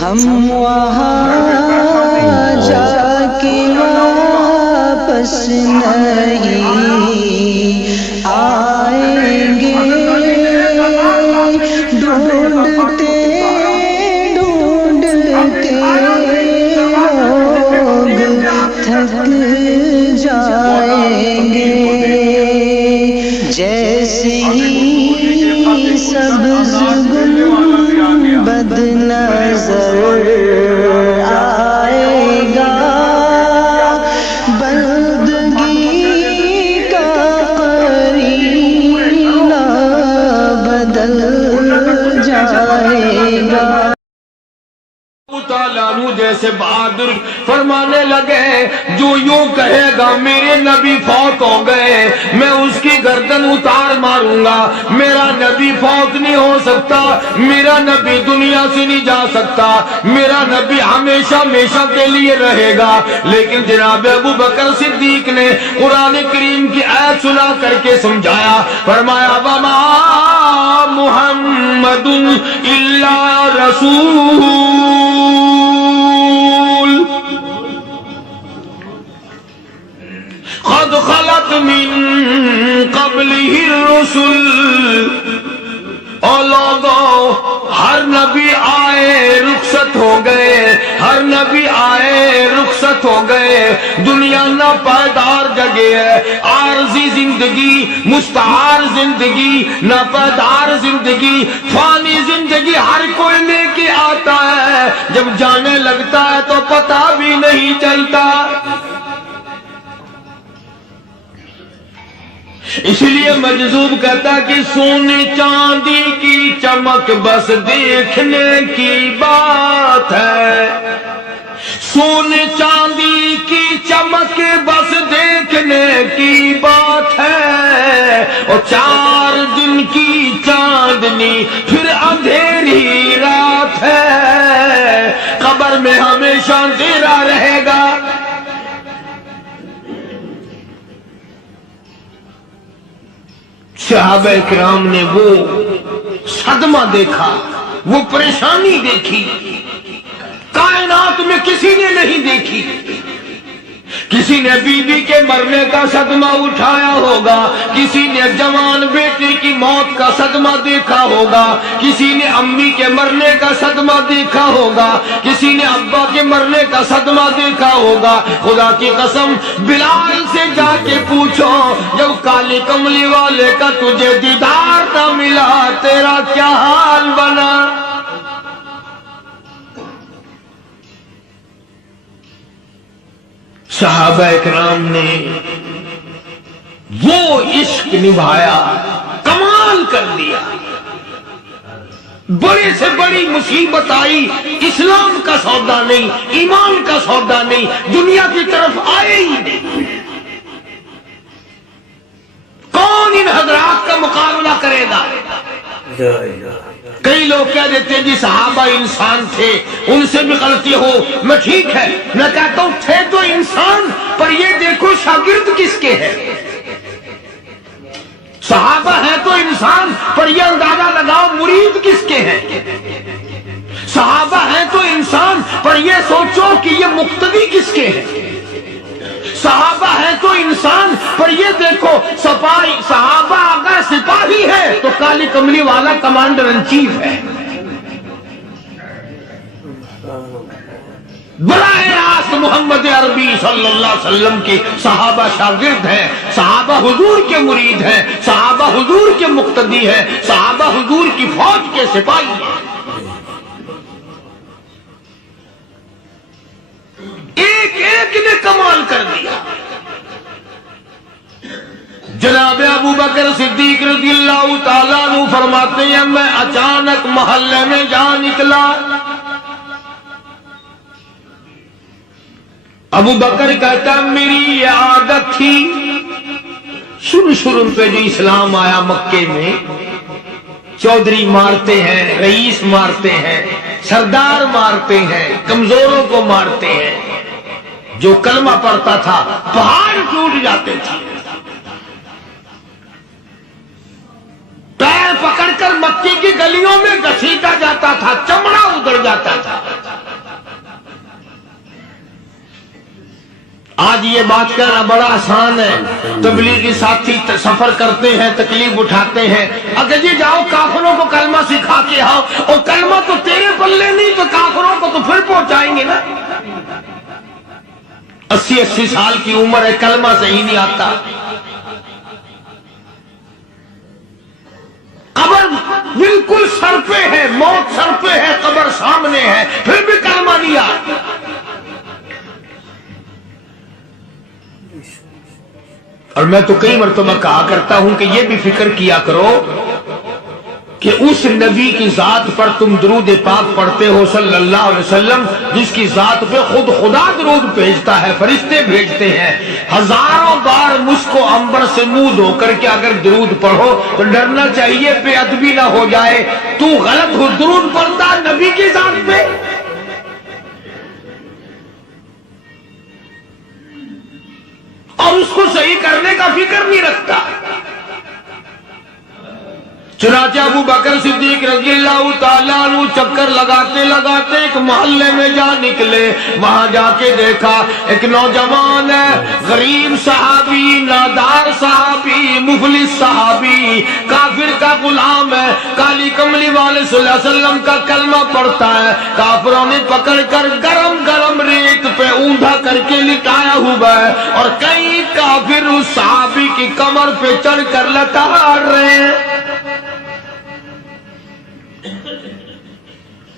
ہم وہاں جا کے واپس نہیں آئیں گے، ڈھونڈتے ڈھونڈتے لوگ تھک جائیں گے، جیسے ہی سبز گنبد نظر آئے گا، بندگی کا قرینہ بدل جائے گا۔ تعالیٰ عنہ جیسے بہادر فرمانے لگے، جو یوں کہے گا میرے نبی فوت ہو گئے، میں اس کی گردن اتار ماروں گا، میرا نبی فوت نہیں ہو سکتا، میرا نبی دنیا سے نہیں جا سکتا، میرا نبی ہمیشہ ہمیشہ کے لیے رہے گا۔ لیکن جناب ابو بکر صدیق نے قرآن کریم کی آیت سنا کر کے سمجھایا، فرمایا وما محمد الا رسول قد خلت من قبلہ الرسل۔ اور لوگوں، ہر نبی آئے رخصت ہو گئے، ہر نبی آئے رخصت ہو گئے، دنیا نہ پائیدار جگہ ہے، عارضی زندگی، مستعار زندگی، نہ پائیدار زندگی، فانی زندگی ہر کوئی لے کے آتا ہے، جب جانے لگتا ہے تو پتہ بھی نہیں چلتا۔ اس لیے مجذوب کہتا کہ سونے چاندی کی چمک بس دیکھنے کی بات ہے، سونے چاندی کی چمک بس دیکھنے کی بات ہے، اور 4 دن کی چاندنی پھر اندھیری رات ہے، قبر میں ہمیشہ اندھیرا رہے گا۔ صحابہ کرام نے وہ صدمہ دیکھا، وہ پریشانی دیکھی، کائنات میں کسی نے نہیں دیکھی۔ کسی نے بیوی کے مرنے کا صدمہ اٹھایا ہوگا، کسی نے جوان بیٹے کی موت کا صدمہ دیکھا ہوگا، کسی نے امی کے مرنے کا صدمہ دیکھا ہوگا، کسی نے ابا کے مرنے کا صدمہ دیکھا ہوگا۔ خدا کی قسم بلال سے جا کے پوچھو، جب کالی کملی والے کا تجھے دیدار نہ ملا تیرا کیا حال بنا؟ صحابہ اکرام نے وہ عشق نبھایا، کمال کر دیا۔ بڑے سے بڑی مصیبت آئی، اسلام کا سودا نہیں، ایمان کا سودا نہیں، دنیا کی طرف آئے ہی نہیں۔ کون ان حضرات کا مقابلہ کرے گا؟ کئی لوگ کہہ دیتے ہیں جی صحابہ انسان تھے، ان سے بھی غلطی ہو، میں ٹھیک ہے، میں کہتا ہوں تھے تو انسان، پر یہ دیکھو شاگرد کس کے ہیں۔ صحابہ ہے تو انسان، پر یہ اندازہ لگاؤ مرید کس کے ہیں۔ صحابہ ہے تو انسان، پر یہ سوچو کہ یہ مقتدی کس کے ہیں۔ صحابہ ہے تو انسان، پر یہ دیکھو صحابہ اگر سپاہی ہے تو کالی کملی والا کمانڈر ان چیف ہے۔ براہ راست محمد عربی صلی اللہ علیہ وسلم کے صحابہ شاگرد ہیں، صحابہ حضور کے مرید ہیں، صحابہ حضور کے مقتدی ہیں، صحابہ حضور کی فوج کے سپاہی ہیں۔ ایک ایک نے کمال کر دیا۔ جناب ابو بکر صدیق رضی اللہ تعالیٰ عنہ فرماتے ہیں میں اچانک محلے میں جا نکلا۔ ابو بکر کہتا ہے میری یہ عادت تھی، شروع پہ جو اسلام آیا مکے میں، چودھری مارتے ہیں، رئیس مارتے ہیں، سردار مارتے ہیں، کمزوروں کو مارتے ہیں، جو کلمہ پڑھتا تھا پہاڑ ٹوٹ جاتے تھے، پیر پکڑ کر مکی کی گلیوں میں گھسیٹا جاتا تھا، چمڑا ادھر جاتا تھا۔ آج یہ بات کہنا بڑا آسان ہے، تبلیغی ساتھی سفر کرتے ہیں، تکلیف اٹھاتے ہیں، اگر جی جاؤ کافروں کو کلمہ سکھا کے آؤ، اور کلمہ تو تیرے پلے نہیں تو کافروں کو تو پھر پہنچائیں گے نا۔ 80 سال کی عمر ہے، کلمہ صحیح نہیں آتا، قبر بالکل سر پہ ہے، موت سر پہ ہے، قبر سامنے ہے، پھر بھی کلمہ نہیں آتا۔ اور میں تو کئی مرتبہ کہا کرتا ہوں کہ یہ بھی فکر کیا کرو کہ اس نبی کی ذات پر تم درود پاک پڑھتے ہو صلی اللہ علیہ وسلم، جس کی ذات پہ خود خدا درود بھیجتا ہے، فرشتے بھیجتے ہیں، ہزاروں بار مشک و عنبر سے منہ دھو کر کے اگر درود پڑھو تو ڈرنا چاہیے بے ادبی نہ ہو جائے، تو غلط ہو درود پڑھتا نبی کی ذات پہ۔ اور اس کو صحیح کرنے کا فکر نہیں رکھتا۔ چنانچہ ابو بکر صدیق رضی اللہ تعالیٰ عنہ چکر لگاتے لگاتے ایک محلے میں جا نکلے، وہاں جا کے دیکھا ایک نوجوان ہے، غریب صحابی، نادار صحابی، مفلس صحابی، کافر کا غلام ہے، کالی کملی والے صلی اللہ علیہ وسلم کا کلمہ پڑھتا ہے، کافروں نے پکڑ کر گرم گرم ریت پہ اوندا کر کے لٹایا ہوا ہے، اور کئی کافر اس صحابی کی کمر پہ چڑھ کر لتاڑ رہے ہیں،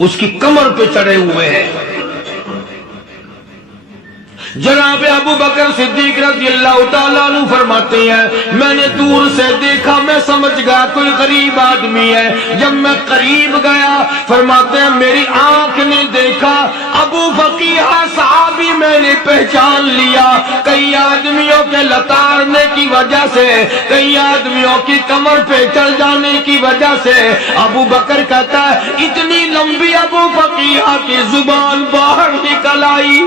اس کی کمر پہ چڑھے ہوئے ہیں۔ جناب ابو بکر صدیق رضی اللہ تعالیٰ عنہ فرماتے ہیں میں نے دور سے دیکھا، میں سمجھ گیا کوئی غریب آدمی ہے۔ جب میں قریب گیا فرماتے ہیں میری آنکھ نے دیکھا ابو فقیہ صحابی، میں نے پہچان لیا۔ کئی آدمیوں کے لتاڑنے کی وجہ سے، کئی آدمیوں کی کمر پہ چڑھ جانے کی وجہ سے ابو بکر کہتا ہے اتنی لمبی ابو فقیہ کی زبان باہر نکل آئی،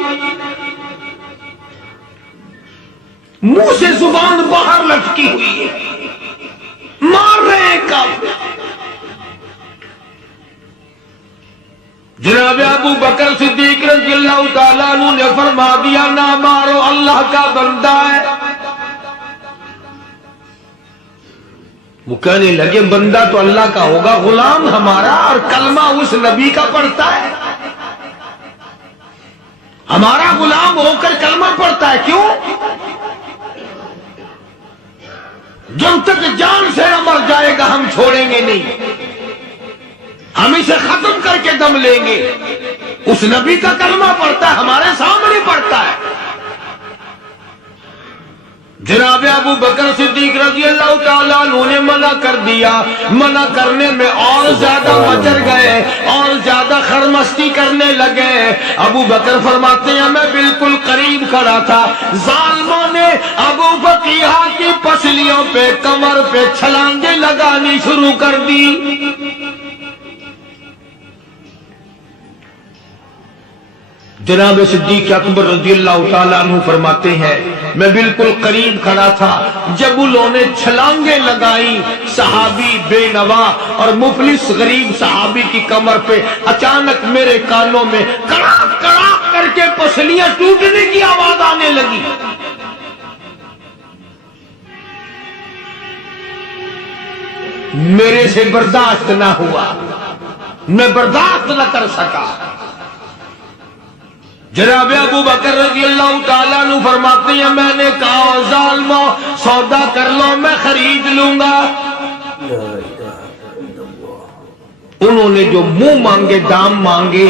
منہ سے زبان باہر لٹکی ہوئی ہے، مار رہے ہیں کافر۔ جناب ابو بکر صدیق رضی اللہ تعالیٰ عنہ نے فرما دیا نہ مارو، اللہ کا بندہ ہے۔ وہ کہنے لگے بندہ تو اللہ کا ہوگا، غلام ہمارا، اور کلمہ اس نبی کا پڑھتا ہے، ہمارا غلام ہو کر کلمہ پڑھتا ہے، کیوں؟ جب تک جان سے نہ مر جائے گا ہم چھوڑیں گے نہیں، ہم اسے ختم کر کے دم لیں گے۔ اس نبی کا کلمہ پڑھتا ہے، ہمارے سامنے پڑھتا ہے۔ جناب ابو بکر صدیق رضی اللہ تعالیٰ عنہ نے منع کر دیا، منع کرنے میں اور زیادہ مچر گئے، اور زیادہ خرمستی کرنے لگے۔ ابو بکر فرماتے ہیں میں بالکل قریب کھڑا تھا، ظالموں نے ابو فقیہ کی پسلیوں پہ، کمر پہ چھلانگیں لگانی شروع کر دی۔ جناب صدیق اکبر رضی اللہ تعالیٰ عنہ فرماتے ہیں میں بالکل قریب کھڑا تھا جب انہوں نے چھلانگیں لگائیں صحابی بے نوا اور مفلس غریب صحابی کی کمر پہ، اچانک میرے کانوں میں کڑاک کڑاک کر کے پسلیاں ٹوٹنے کی آواز آنے لگی۔ میرے سے برداشت نہ ہوا، میں برداشت نہ کر سکا۔ جناب ابو بکر رضی اللہ تعالیٰ عنہ فرماتے ہیں میں نے کہا ظالمو سودا کر لو میں خرید لوں گا۔ انہوں نے جو منہ مانگے دام مانگے،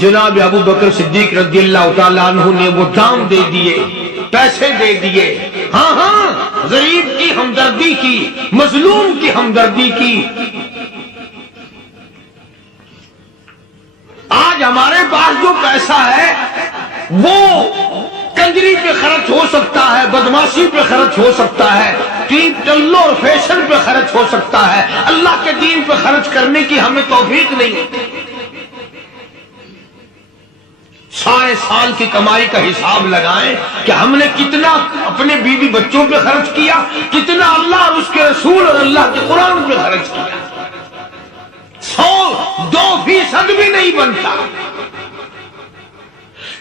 جناب ابو بکر صدیق رضی اللہ تعالیٰ عنہ نے وہ دام دے دیے، پیسے دے دیے۔ ہاں ہاں، غریب کی ہمدردی کی، مظلوم کی ہمدردی کی۔ آج ہمارے پاس جو پیسہ ہے وہ کنجری پہ خرچ ہو سکتا ہے، بدماشی پہ خرچ ہو سکتا ہے، ٹیپ ٹلو اور فیشن پہ خرچ ہو سکتا ہے، اللہ کے دین پہ خرچ کرنے کی ہمیں توفیق نہیں۔ سارے سال کی کمائی کا حساب لگائیں کہ ہم نے کتنا اپنے بیوی بچوں پہ خرچ کیا، کتنا اللہ اور اس کے رسول اور اللہ کے قرآن پہ خرچ کیا۔ 100-2% بھی نہیں بنتا۔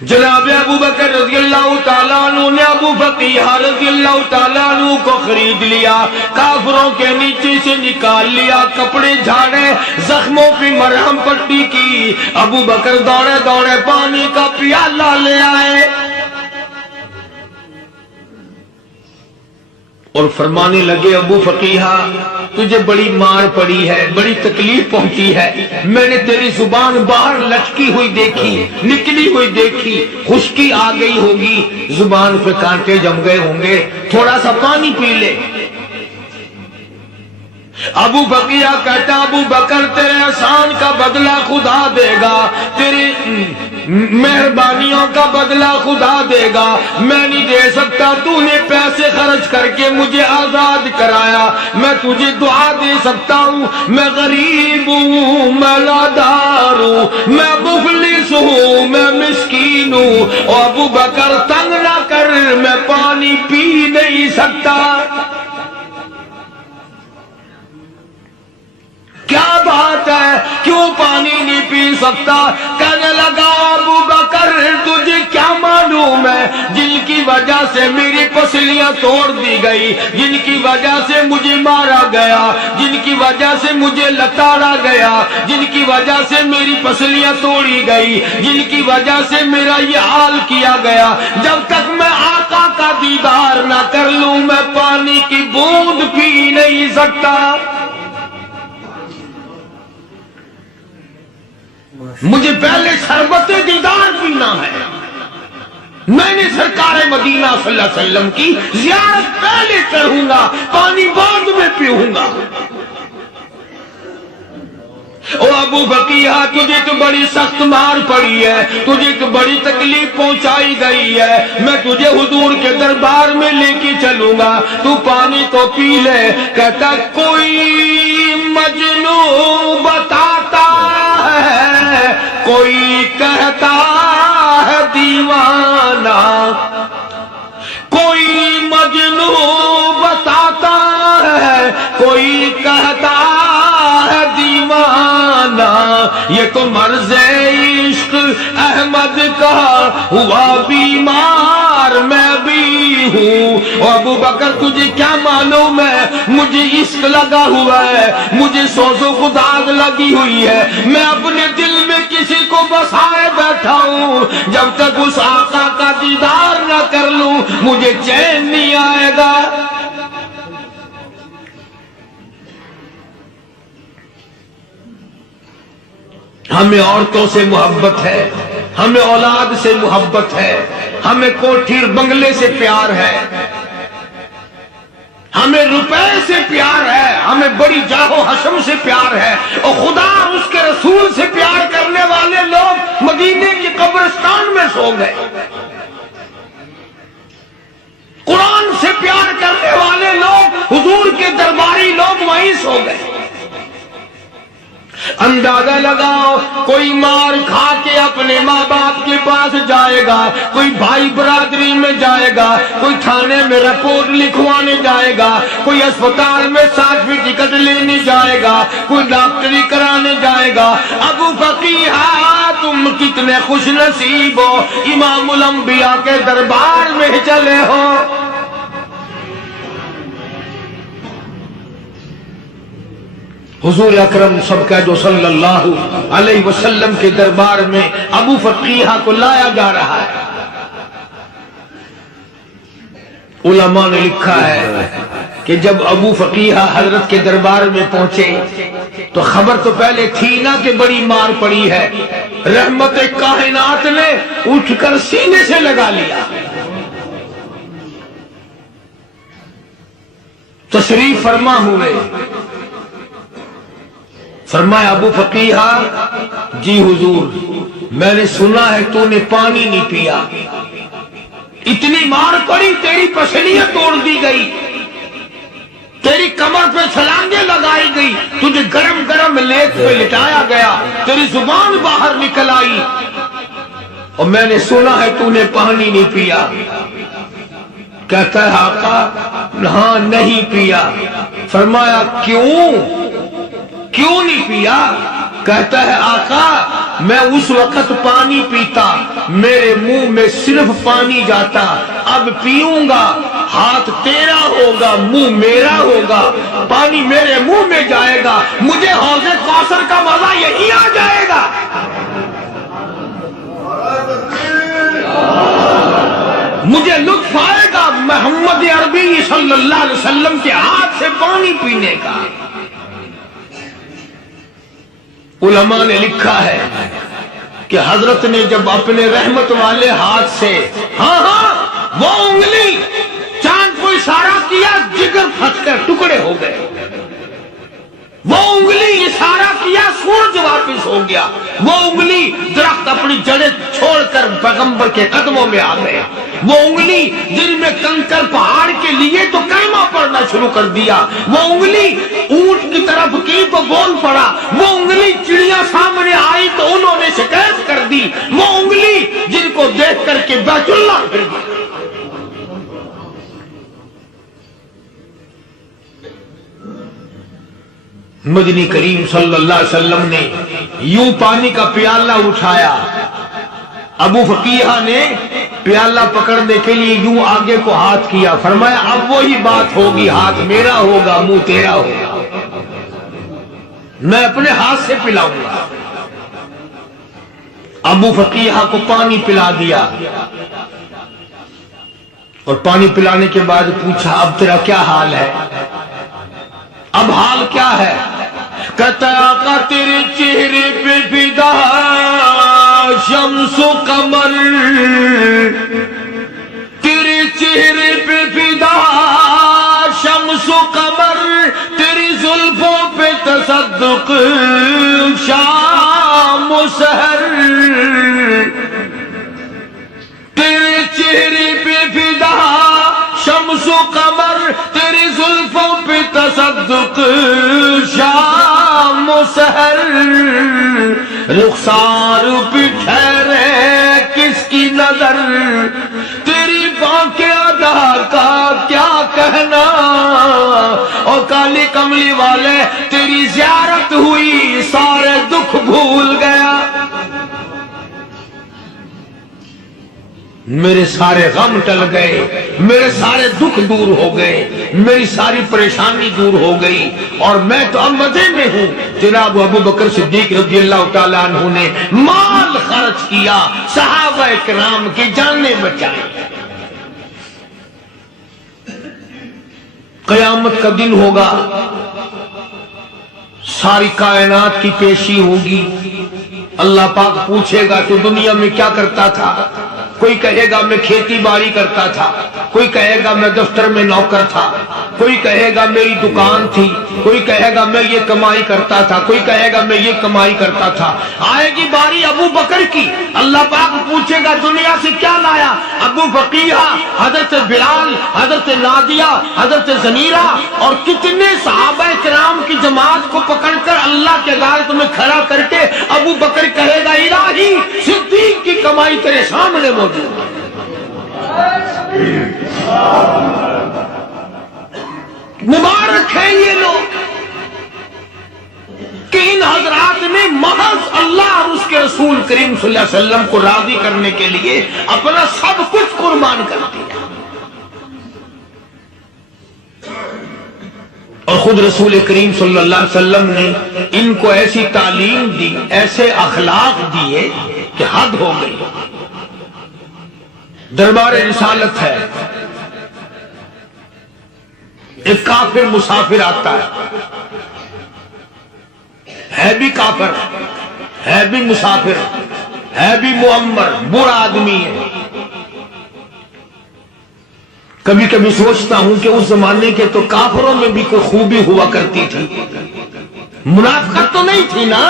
جناب ابو بکر رضی اللہ تعالیٰ عنہ نے ابو فقیہ رضی اللہ تعالیٰ عنہ کو خرید لیا، کافروں کے نیچے سے نکال لیا، کپڑے جھاڑے، زخموں پہ مرہم پٹی کی۔ ابو بکر دوڑے دوڑے پانی کا پیالہ لے آئے اور فرمانے لگے ابو فقیہ تجھے بڑی مار پڑی ہے، بڑی تکلیف پہنچی ہے، میں نے تیری زبان باہر لٹکی ہوئی دیکھی، نکلی ہوئی دیکھی، خشکی آ گئی ہوگی، زبان پہ کانٹے جم گئے ہوں گے، تھوڑا سا پانی پی لے۔ ابو فقیہ کہتا ابو بکر تیرے احسان کا بدلہ خدا دے گا، تیری مہربانیوں کا بدلہ خدا دے گا، میں نہیں دے سکتا، تو نے پیسے خرچ کر کے مجھے آزاد کرایا، میں تجھے دعا دے سکتا ہوں، میں غریب ہوں، میں لادار ہوں، میں مفلس ہوں، میں مسکین ہوں، اور ابو بکر تنگ نہ کر، میں پانی پی نہیں سکتا۔ کیا بات ہے، کیوں پانی نہیں پی سکتا؟ کہنے لگا ابو بکر تجھے کیا معلوم ہے جن کی وجہ سے میری پسلیاں توڑ دی گئی، جن کی وجہ سے مجھے مارا گیا، جن کی وجہ سے مجھے لتاڑا گیا، جن کی وجہ سے میری پسلیاں توڑی گئی، جن کی وجہ سے میرا یہ حال کیا گیا، جب تک میں آقا کا دیدار نہ کر لوں میں پانی کی بوند پی نہیں سکتا۔ مجھے پہلے شربت دیدار پینا ہے، میں نے سرکار مدینہ صلی اللہ علیہ وسلم کی زیارت پہلے کروں گا، پانی بعد میں پیوں گا۔ او ابو بقیہ تجھے تو بڑی سخت مار پڑی ہے، تجھے تو بڑی تکلیف پہنچائی گئی ہے، میں تجھے حضور کے دربار میں لے کے چلوں گا، تو پانی تو پی لے۔ کہتا کوئی مجنون بتاتا ہے، کوئی کہتا ہے دیوانہ، کوئی مجنون بتاتا ہے، کوئی کہتا ہے دیوانہ، یہ تو مرض عشق احمد کا ہوا بیمار میں بھی ہوں۔ اور ابو بکر تجھے کیا معلوم ہے مجھے عشق لگا ہوا ہے، مجھے سوز و خداگ لگی ہوئی ہے، میں اپنے دل میں کسی کو بسائے بیٹھا ہوں، جب تک اس آقا کا دیدار نہ کر لوں مجھے چین نہیں آئے گا۔ ہمیں عورتوں سے محبت ہے، ہمیں اولاد سے محبت ہے، ہمیں کوٹھی بنگلے سے پیار ہے، ہمیں روپے سے پیار ہے، ہمیں بڑی جاہ و حشم سے پیار ہے، اور خدا اور اس کے رسول سے پیار کرنے والے لوگ مدینے کی قبرستان میں سو گئے، قرآن سے پیار کرنے والے لوگ حضور کے درباری لوگ وہیں سو گئے۔ اندھا اندازہ لگاؤ، کوئی مار کھا کے اپنے ماں باپ کے پاس جائے گا، کوئی بھائی برادری میں جائے گا، کوئی تھانے میں رپورٹ لکھوانے جائے گا، کوئی اسپتال میں سرٹیفکیٹ لینے جائے گا، کوئی ڈاکٹری کرانے جائے گا۔ ابو فقیہہ تم کتنے خوش نصیب ہو، امام الانبیاء کے دربار میں چلے ہو۔ حضور اکرم سب کا جو صلی اللہ علیہ وسلم کے دربار میں ابو فقیہہ کو لایا جا رہا ہے۔ علماء نے لکھا ہے کہ جب ابو فقیہہ حضرت کے دربار میں پہنچے تو خبر تو پہلے تھی نا کہ بڑی مار پڑی ہے، رحمت کائنات نے اٹھ کر سینے سے لگا لیا۔ تشریف فرما ہوئے، فرمایا ابو فقیہہ جی حضور، میں نے سنا ہے تو نے پانی نہیں پیا، اتنی مار پڑی تیری پسلیاں توڑ دی گئی، تیری کمر پہ چھلانگیں لگائی گئی، تجھے گرم گرم لیٹ پہ لٹایا گیا، تیری زبان باہر نکل آئی، اور میں نے سنا ہے تو نے پانی نہیں پیا۔ کہتا ہے آقا ہاں نہیں پیا۔ فرمایا کیوں نہیں پیا؟ کہتا ہے آقا میں اس وقت پانی پیتا میرے منہ میں صرف پانی جاتا، اب پیوں گا ہاتھ تیرا ہوگا منہ میرا ہوگا، پانی میرے منہ میں جائے گا، مجھے حوض کوثر کا مزہ یہی آ جائے گا۔ مجھے لطف آئے گا محمد عربی صلی اللہ علیہ وسلم کے ہاتھ سے پانی پینے کا۔ علماء نے لکھا ہے کہ حضرت نے جب اپنے رحمت والے ہاتھ سے وہ انگلی چاند کو اشارہ کیا، جگر پھٹ کر ٹکڑے ہو گئے، وہ انگلی اشارہ کیا، سورج واپس ہو گیا، وہ انگلی درخت اپنی جڑیں چھوڑ کر پیغمبر کے قدموں میں آ گئے، وہ انگلی جن میں کنکر پہاڑ کے لیے تو کلمہ پڑھنا شروع کر دیا، وہ انگلی اونٹ کی طرف کی تو بول پڑا، وہ انگلی چڑیاں سامنے آئی تو انہوں نے شکایت کر دی، وہ انگلی جن کو دیکھ کر کے بیت اللہ پھر گیا۔ مدنی کریم صلی اللہ علیہ وسلم نے یوں پانی کا پیالہ اٹھایا، ابو فقیہہ نے پیالہ پکڑنے کے لیے یوں آگے کو ہاتھ کیا، فرمایا اب وہی بات ہوگی، ہاتھ میرا ہوگا منہ تیرا ہوگا، میں اپنے ہاتھ سے پلاؤں گا۔ ابو فقیہہ کو پانی پلا دیا، اور پانی پلانے کے بعد پوچھا اب تیرا کیا حال ہے؟ اب حال کیا ہے؟ کہتا آقا تیرے چہرے پہ فدا شمس و قمر، تیرے چہرے پہ فدا شمس و قمر، تیری زلفوں پہ تصدق شام و سحر، تیرے چہرے پہ فدا شمس و قمر، تیری زلفوں پہ تصدق شام و سحر، رخسار پہ ٹھہرے کس کی نظر، تیری بانک ادا کا کیا کہنا، اور کالی کملی والے تیری زیارت ہوئی سارے دکھ بھول گیا، میرے سارے غم ٹل گئے، میرے سارے دکھ دور ہو گئے، میری ساری پریشانی دور ہو گئی، اور میں تو اب مزے میں ہوں۔ جناب ابو بکر صدیق رضی اللہ تعالیٰ عنہ نے مال خرچ کیا، صحابہ کرام کی جانیں بچائیں۔ قیامت کا دن ہوگا، ساری کائنات کی پیشی ہوگی، اللہ پاک پوچھے گا تو دنیا میں کیا کرتا تھا؟ کوئی کہے گا میں کھیتی باڑی کرتا تھا، کوئی کہے گا میں دفتر میں نوکر تھا، کوئی کہے گا میری دکان تھی، کوئی کہے گا میں یہ کمائی کرتا تھا، کوئی کہے گا میں یہ کمائی کرتا تھا۔ آئے گی باری ابو بکر کی، اللہ پاک پوچھے گا دنیا سے کیا لایا؟ ابو بقیہ، حضرت بلال، حضرت نادیہ، حضرت زمیرہ اور کتنے صحابہ کرام کی جماعت کو پکڑ کر اللہ کے عدالت میں کھڑا کر کے ابو بکر کہے گا الہی صدیق کی کمائی تیرے سامنے موجود ہے۔ مبارک ہے یہ لوگ کہ ان حضرات نے محض اللہ اور اس کے رسول کریم صلی اللہ علیہ وسلم کو راضی کرنے کے لیے اپنا سب کچھ قربان کر دیا، اور خود رسول کریم صلی اللہ علیہ وسلم نے ان کو ایسی تعلیم دی، ایسے اخلاق دیے کہ حد ہو گئی۔ دربار رسالت ہے، ایک کافر مسافر آتا ہے بھی کافر، ہے بھی مسافر، ہے بھی معمر، برا آدمی ہے۔ کبھی کبھی سوچتا ہوں کہ اس زمانے کے تو کافروں میں بھی کوئی خوبی ہوا کرتی تھی، منافقت تو نہیں تھی نا،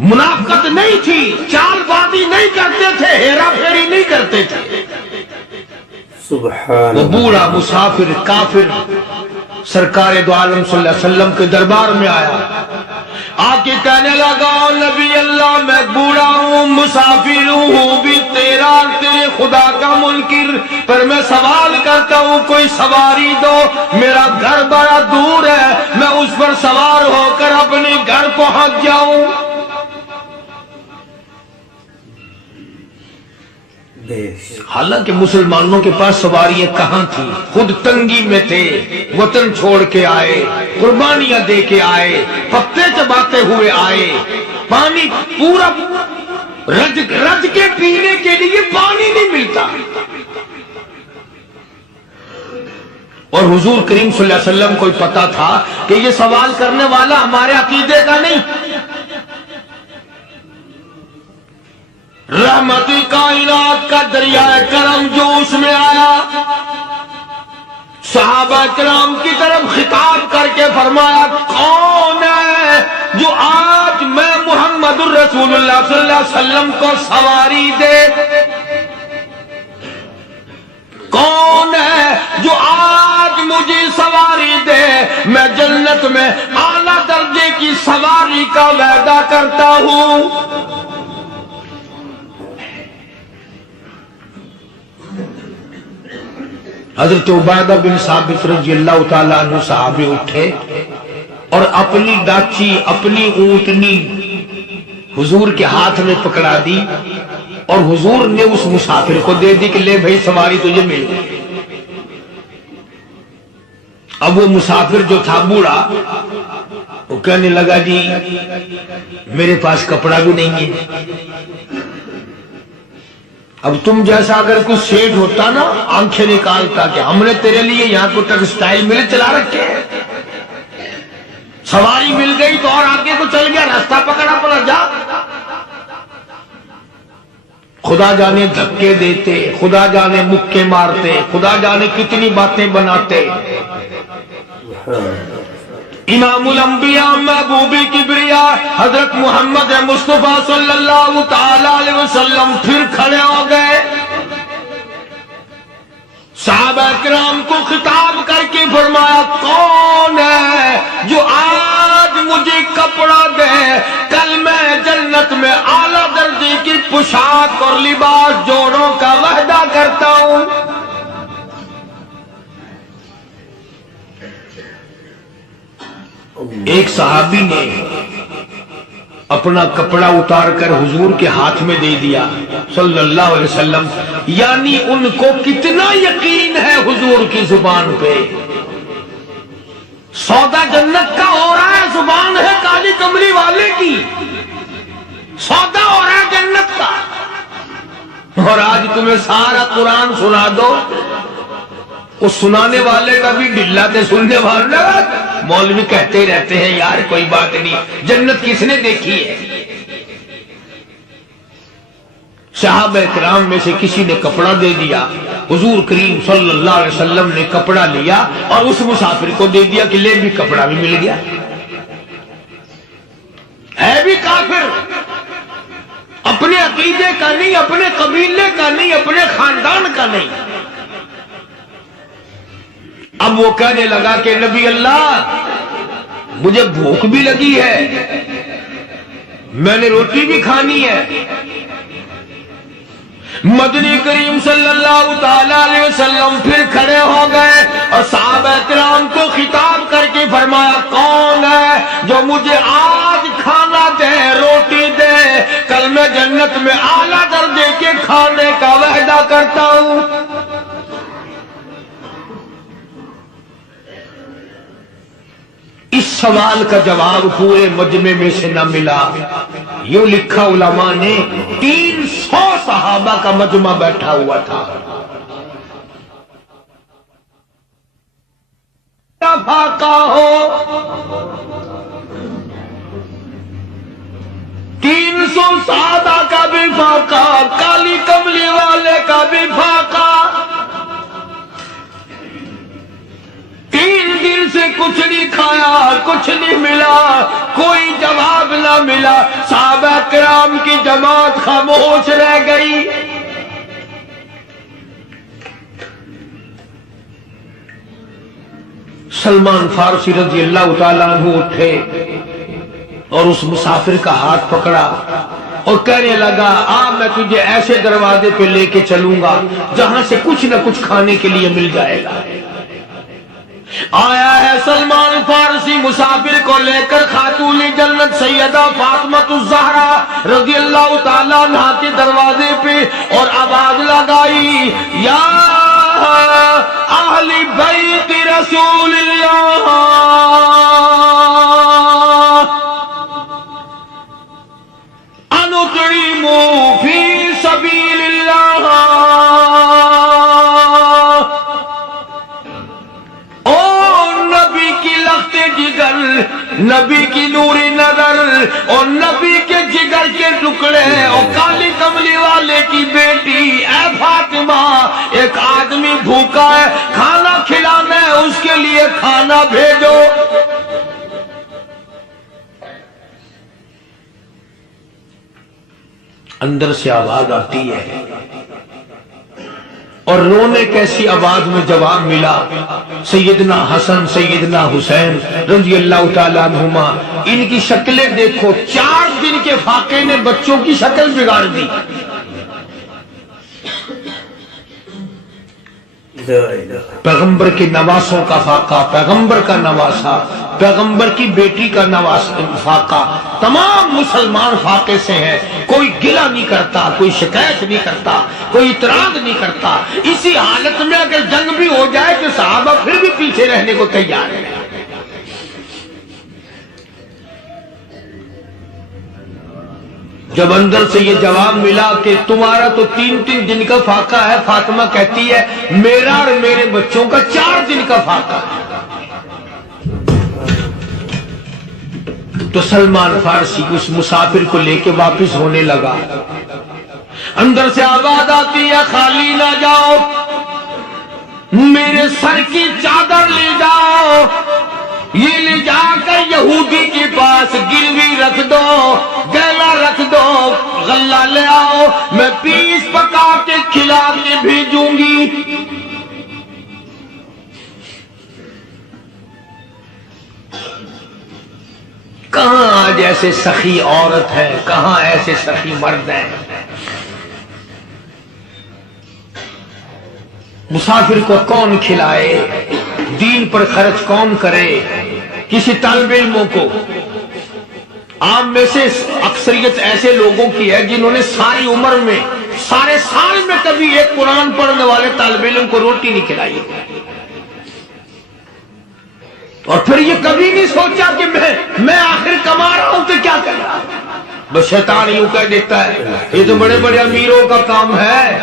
منافقت نہیں تھی، چال بازی نہیں کرتے تھے، ہیرا پھیری نہیں کرتے تھے۔ سبحان وہ بوڑھا مسافر کافر سرکار دو عالم صلی اللہ علیہ وسلم کے دربار میں آیا، آ کے کہنے لگا نبی اللہ میں بوڑھا ہوں، مسافر ہوں بھی تیرا تیرے خدا کا منکر، پر میں سوال کرتا ہوں کوئی سواری دو، میرا گھر بڑا دور ہے، میں اس پر سوار ہو کر اپنے گھر پہنچ جاؤں۔ حالانکہ مسلمانوں کے پاس سواریاں کہاں تھیں، خود تنگی میں تھے، وطن چھوڑ کے آئے، قربانیاں دے کے آئے، پتے چباتے ہوئے آئے، پانی پورا رج کے پینے کے لیے پانی نہیں ملتا، اور حضور کریم صلی اللہ علیہ وسلم کو پتا تھا کہ یہ سوال کرنے والا ہمارے عقیدے کا نہیں، رحمتی کائنات کا دریائے کرم جو اس میں آیا، صحابہ کرام کی طرف خطاب کر کے فرمایا کون ہے جو آج میں محمد الرسول اللہ صلی اللہ علیہ وسلم کو سواری دے؟ کون ہے جو آج مجھے سواری دے؟ میں جنت میں اعلیٰ درجے کی سواری کا وعدہ کرتا ہوں۔ حضرت عبیدہ بن ثابت رضی اللہ تعالیٰ عنہ صحابی اٹھے اور اپنی ڈاچی، اپنی اونٹنی حضور کے ہاتھ میں پکڑا دی، اور حضور نے اس مسافر کو دے دی کہ لے بھائی سواری تجھے مل گئی۔ اب وہ مسافر جو تھا بوڑھا، وہ کہنے لگا جی میرے پاس کپڑا بھی نہیں ہے، اب تم جیسا اگر کوئی سیٹ ہوتا نا آنکھیں نکالتا کہ ہم نے تیرے لیے یہاں کو ٹیکسٹائل مل چلا رکھے، سواری مل گئی تو اور آگے کو چل گیا، راستہ پکڑا پڑا جا۔ خدا جانے دھکے دیتے، خدا جانے مکے مارتے، خدا جانے کتنی باتیں بناتے۔ امام الانبیاء محبوب کبریا حضرت محمد مصطفیٰ صلی اللہ تعالی علیہ وسلم پھر کھڑے ہو گئے، صحابہ کرام کو خطاب کر کے فرمایا کون ہے جو آج مجھے کپڑا دے، کل میں جنت میں اعلیٰ درجے کی پوشاک اور لباس جوڑوں کا وعدہ کرتا ہوں۔ ایک صحابی نے اپنا کپڑا اتار کر حضور کے ہاتھ میں دے دیا صلی اللہ علیہ وسلم، یعنی ان کو کتنا یقین ہے حضور کی زبان پہ، سودا جنت کا ہو رہا ہے، زبان ہے کالی کمری والے کی، سودا ہو رہا ہے جنت کا۔ اور آج تمہیں سارا قرآن سنا دو، اس سنانے والے کا بھی ڈلاتے سننے والے مولوی کہتے رہتے ہیں یار کوئی بات نہیں، جنت کس نے دیکھی ہے؟ صحابہ کرام میں سے کسی نے کپڑا دے دیا، حضور کریم صلی اللہ علیہ وسلم نے کپڑا لیا اور اس مسافر کو دے دیا کہ لے بھی کپڑا بھی مل گیا۔ ہے بھی کافر، اپنے عقیدے کا نہیں، اپنے قبیلے کا نہیں، اپنے خاندان کا نہیں۔ اب وہ کہنے لگا کہ نبی اللہ مجھے بھوک بھی لگی ہے، میں نے روٹی بھی کھانی ہے۔ مدنی کریم صلی اللہ تعالی علیہ وسلم پھر کھڑے ہو گئے اور صحابہ کرام کو خطاب کر کے فرمایا، کون ہے جو مجھے آج کھانا دے، روٹی دے، کل میں جنت میں اعلیٰ درجے کے کھانے کا وعدہ کرتا ہوں۔ اس سوال کا جواب پورے مجمع میں سے نہ ملا۔ یوں لکھا علماء نے 300 صحابہ کا مجمع بیٹھا ہوا تھا۔ فاقہ ہو 300 صحابہ کا بھی فاقہ، کالی کملی والے کا بھی فاقہ۔ 3 دن سے کچھ نہیں کھایا، کچھ نہیں ملا، کوئی جواب نہ ملا۔ صحابہ کرام کی جماعت خاموش رہ گئی۔ سلمان فارسی رضی اللہ تعالیٰ عنہ اٹھے اور اس مسافر کا ہاتھ پکڑا اور کہنے لگا، میں تجھے ایسے دروازے پہ لے کے چلوں گا جہاں سے کچھ نہ کچھ کھانے کے لیے مل جائے گا۔ آیا ہے سلمان فارسی مسافر کو لے کر خاتون جنت سیدہ فاطمہ الزہرا رضی اللہ تعالیٰ عنہا کے دروازے پہ اور آواز لگائی، یا اہل بیت رسول اللہ انطعموا فی سبیل اللہ، جگر، نبی کی نوری نظر اور نبی کے جگر کے ٹکڑے اور کالی کملی والے کی بیٹی، اے فاطمہ ایک آدمی بھوکا ہے، کھانا کھلانا ہے، اس کے لیے کھانا بھیجو۔ اندر سے آواز آتی ہے اور رونے کیسی آواز میں جواب ملا، سیدنا حسن سیدنا حسین رضی اللہ تعالیٰ عنہما، ان کی شکلیں دیکھو، 4 دن کے فاقے نے بچوں کی شکل بگاڑ دی۔ پیغمبر کے نواسوں کا فاقہ، پیغمبر کا نواسا، پیغمبر کی بیٹی کا فاقہ، تمام مسلمان فاقے سے ہیں، کوئی گلہ نہیں کرتا، کوئی شکایت نہیں کرتا، کوئی اعتراض نہیں کرتا۔ اسی حالت میں اگر جنگ بھی ہو جائے تو صحابہ پھر بھی پیچھے رہنے کو تیار ہیں۔ جب اندر سے یہ جواب ملا کہ تمہارا تو 3 دن کا فاقہ ہے، فاطمہ کہتی ہے میرا اور میرے بچوں کا 4 دن کا فاقہ ہے، تو سلمان فارسی اس مسافر کو لے کے واپس ہونے لگا۔ اندر سے آواز آتی ہے، خالی نہ جاؤ، میرے سر کی چادر لے جاؤ، یہ لے جا کر یہودی کے پاس گروی رکھ دو، گیلا رکھ دو، غلہ لے آؤ، میں پیس پکا کے کھلا کے بھیجوں گی۔ کہاں آج ایسے سخی عورت ہے، کہاں ایسے سخی مرد ہیں؟ مسافر کو کون کھلائے، دین پر خرچ کون کرے؟ کسی طالب علموں کو، عام میں سے اکثریت ایسے لوگوں کی ہے جنہوں نے ساری عمر میں، سارے سال میں کبھی ایک قرآن پڑھنے والے طالب علم کو روٹی نہیں کھلائی، اور پھر یہ کبھی نہیں سوچا کہ میں آخر کما رہا ہوں تو کیا کر رہا ہوں۔ بس شیطان یوں کہہ دیتا ہے یہ تو بڑے بڑے امیروں کا کام ہے،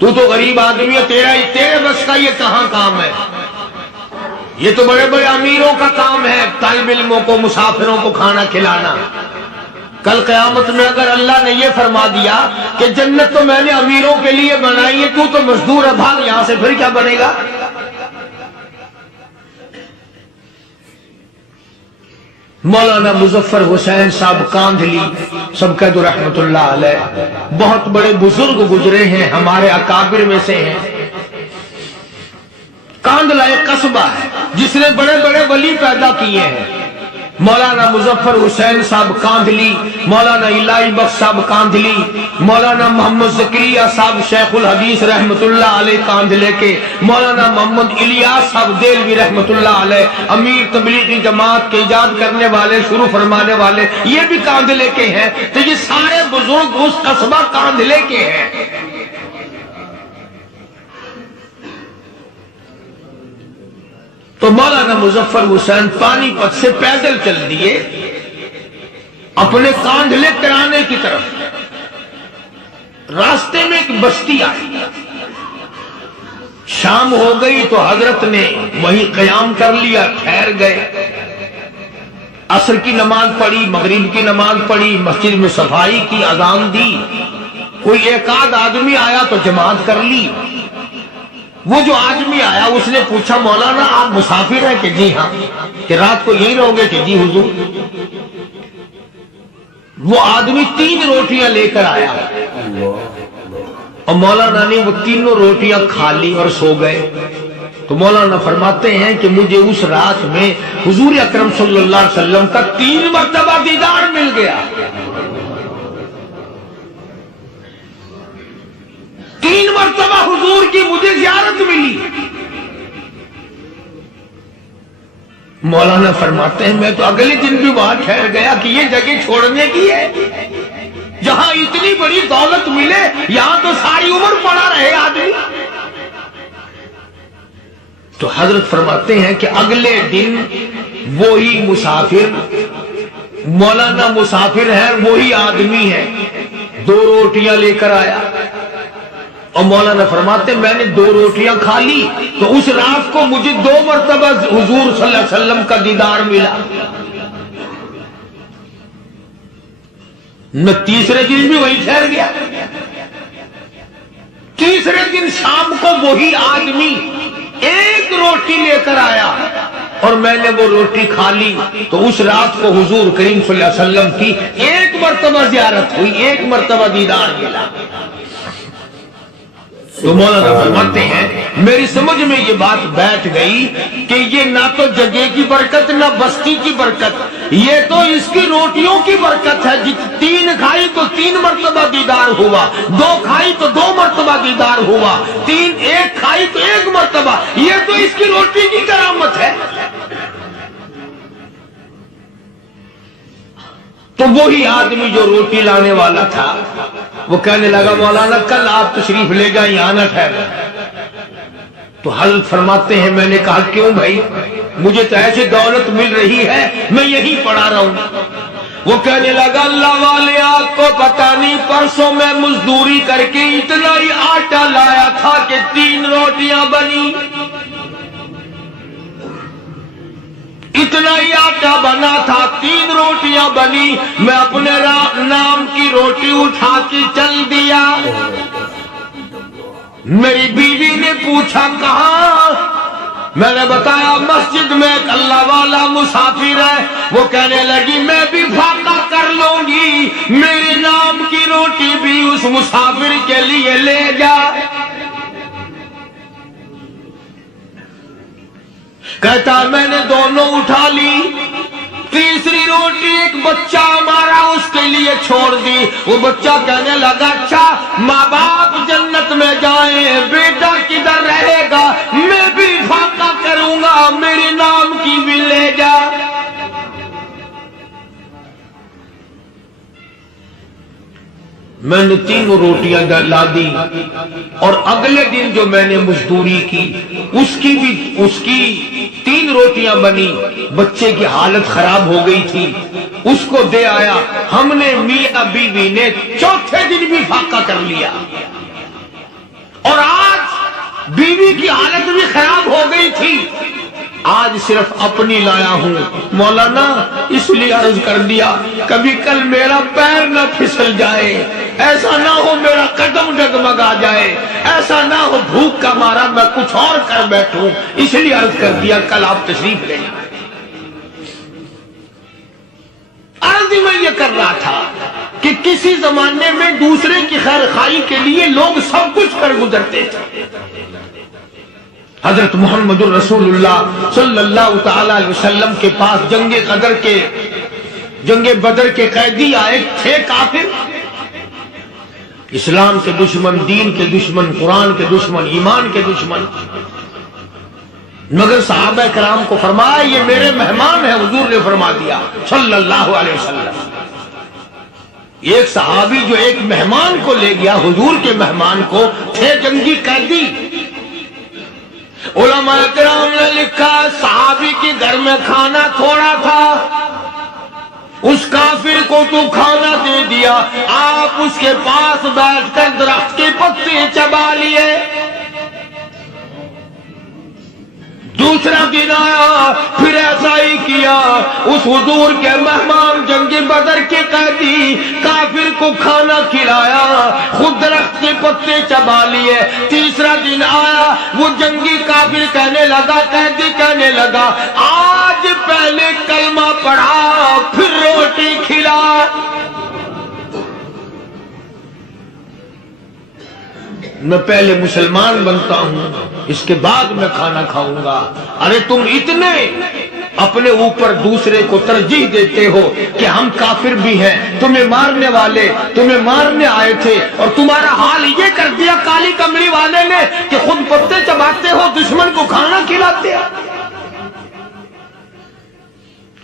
تو غریب آدمی ہے، تیرے بس کا یہ کہاں کام ہے؟ یہ تو بڑے بڑے امیروں کا کام ہے طالب علموں کو، مسافروں کو کھانا کھلانا۔ کل قیامت میں اگر اللہ نے یہ فرما دیا کہ جنت تو میں نے امیروں کے لیے بنائی ہے، تو مزدور ہے، بھاگ یہاں سے، پھر کیا بنے گا؟ مولانا مظفر حسین صاحب کاندھلی سب کہہ دو رحمت اللہ علیہ، بہت بڑے بزرگ گزرے ہیں، ہمارے اکابر میں سے ہیں۔ کاندھلا ایک قصبہ ہے جس نے بڑے بڑے ولی پیدا کیے ہیں۔ مولانا مظفر حسین صاحب کاندھلی، مولانا الہی بخش صاحب کاندھلی، مولانا محمد زکریا صاحب شیخ الحدیث رحمت اللہ علیہ کاندھلے کے، مولانا محمد الیاس صاحب دیلوی رحمت اللہ علیہ امیر تبلیغی جماعت کے ایجاد کرنے والے، شروع فرمانے والے، یہ بھی کاندھلے کے ہیں۔ تو یہ سارے بزرگ اس قصبہ کاندھلے کے ہیں۔ تو مولانا مظفر حسین پانی پت سے پیدل چل دیے اپنے کاندھلے کرانے کی طرف۔ راستے میں ایک بستی آئی، شام ہو گئی تو حضرت نے وہیں قیام کر لیا، ٹھہر گئے، عصر کی نماز پڑھی، مغرب کی نماز پڑھی، مسجد میں صفائی کی، اذان دی، کوئی ایک آدھ آدمی آیا تو جماعت کر لی۔ وہ جو آدمی آیا اس نے پوچھا مولانا آپ مسافر ہیں؟ کہ جی ہاں۔ کہ رات کو یہی رہو گے؟ کہ جی حضور۔ وہ آدمی 3 روٹیاں لے کر آیا اور مولانا نے وہ تینوں روٹیاں کھا لی اور سو گئے۔ تو مولانا فرماتے ہیں کہ مجھے اس رات میں حضور اکرم صلی اللہ علیہ وسلم کا 3 مرتبہ دیدار مل گیا۔ 3 مرتبہ حضور کی مجھے زیارت ملی۔ مولانا فرماتے ہیں میں تو اگلے دن بھی وہاں ٹھہر گیا کہ یہ جگہ چھوڑنے کی ہے، جہاں اتنی بڑی دولت ملے یہاں تو ساری عمر پڑا رہے آدمی۔ تو حضرت فرماتے ہیں کہ اگلے دن وہی مسافر، مولانا مسافر ہے، وہی آدمی ہے، 2 روٹیاں لے کر آیا اور مولانا فرماتے ہیں میں نے 2 روٹیاں کھا لی تو اس رات کو مجھے 2 مرتبہ حضور صلی اللہ علیہ وسلم کا دیدار ملا۔ میں تیسرے دن بھی وہی ٹھہر گیا۔ تیسرے دن شام کو وہی آدمی 1 روٹی لے کر آیا اور میں نے وہ روٹی کھا لی تو اس رات کو حضور کریم صلی اللہ علیہ وسلم کی 1 مرتبہ زیارت ہوئی، 1 مرتبہ دیدار ملا۔ تو مولانا فرماتے ہیں میری سمجھ میں یہ بات بیٹھ گئی کہ یہ نہ تو جگہ کی برکت نہ بستی کی برکت، یہ تو اس کی روٹیوں کی برکت ہے۔ 3 کھائی تو 3 مرتبہ دیدار ہوا، 2 کھائی تو 2 مرتبہ دیدار ہوا، 1 کھائی تو 1 مرتبہ، یہ تو اس کی روٹی کی کرامت ہے۔ تو وہی آدمی جو روٹی لانے والا تھا وہ کہنے لگا مولانا کل آپ تشریف لے گا یہاں نہ ٹھہرنا۔ تو حضرت فرماتے ہیں میں نے کہا کیوں بھائی، مجھے تو ایسی دولت مل رہی ہے میں یہی پڑھا رہا ہوں۔ وہ کہنے لگا اللہ والے آپ کو پتہ نہیں پرسوں میں مزدوری کر کے اتنا ہی آٹا لایا تھا کہ 3 روٹیاں بنی، اتنا ہی آٹا بنا تھا، 3 روٹیاں بنی، میں اپنے نام کی روٹی اٹھا کے چل دیا۔ میری بیوی نے پوچھا کہاں؟ میں نے بتایا مسجد میں ایک اللہ والا مسافر ہے۔ وہ کہنے لگی میں بھی فاقہ کر لوں گی، میرے نام کی روٹی بھی اس مسافر کے لیے لے جا۔ کہتا میں نے دونوں اٹھا لی، تیسری روٹی ایک بچہ ہمارا اس کے لیے چھوڑ دی۔ وہ بچہ کہنے لگا اچھا ماں باپ جنت میں جائیں بیٹا کدھر رہے گا، میں بھی فاقہ کروں گا، میرے نام کی بھی لے جا۔ میں نے 3 روٹیاں لا دی اور اگلے دن جو میں نے مزدوری کی اس کی 3 روٹیاں بنی، بچے کی حالت خراب ہو گئی تھی، اس کو دے آیا۔ ہم نے میاں بیوی نے چوتھے دن بھی فاقہ کر لیا اور آج بیوی کی حالت بھی خراب ہو گئی تھی، آج صرف اپنی لایا ہوں مولانا، اس لیے عرض کر دیا کبھی کل میرا پیر نہ پھسل جائے، ایسا نہ ہو میرا قدم ڈگمگا جائے، ایسا نہ ہو بھوک کا مارا میں کچھ اور کر بیٹھوں، اس لیے عرض کر دیا کل آپ تشریف لے جائیں۔ عرض میں یہ کر رہا تھا کہ کسی زمانے میں دوسرے کی خیر خواہی کے لیے لوگ سب کچھ کر گزرتے تھے۔ حضرت محمد الرسول اللہ صلی اللہ تعالی علیہ وسلم کے پاس جنگ بدر کے قیدی آئے تھے، کافر، اسلام کے دشمن، دین کے دشمن، قرآن کے دشمن، ایمان کے دشمن، مگر صحابہ کرام کو فرمایا یہ میرے مہمان ہیں، حضور نے فرما دیا صلی اللہ علیہ وسلم۔ ایک صحابی جو ایک مہمان کو لے گیا، حضور کے مہمان کو، تھے جنگی قیدی۔ علماء کرام نے لکھا صحابی کے گھر میں کھانا تھوڑا تھا، اس کافر کو تو کھانا دے دیا، آپ اس کے پاس بیٹھ کر درخت کے پتے چبا لیے۔ دوسرا دن آیا پھر ایسا ہی کیا، اس حضور کے مہمان جنگ بدر کے قیدی کافر کو کھانا کھلایا، خود درخت کے پتے چبا لیے۔ تیسرا دن آیا، وہ جنگی کافر کہنے لگا، قیدی کہنے لگا آج پہلے کلمہ پڑھا پھر روٹی کھلا۔ میں پہلے مسلمان بنتا ہوں، اس کے بعد میں کھانا کھاؤں گا۔ ارے تم اتنے اپنے اوپر دوسرے کو ترجیح دیتے ہو کہ ہم کافر بھی ہیں، تمہیں مارنے والے تمہیں مارنے آئے تھے، اور تمہارا حال یہ کر دیا کالی کملی والے نے کہ خود پتے چباتے ہو، دشمن کو کھانا کھلاتے ہو،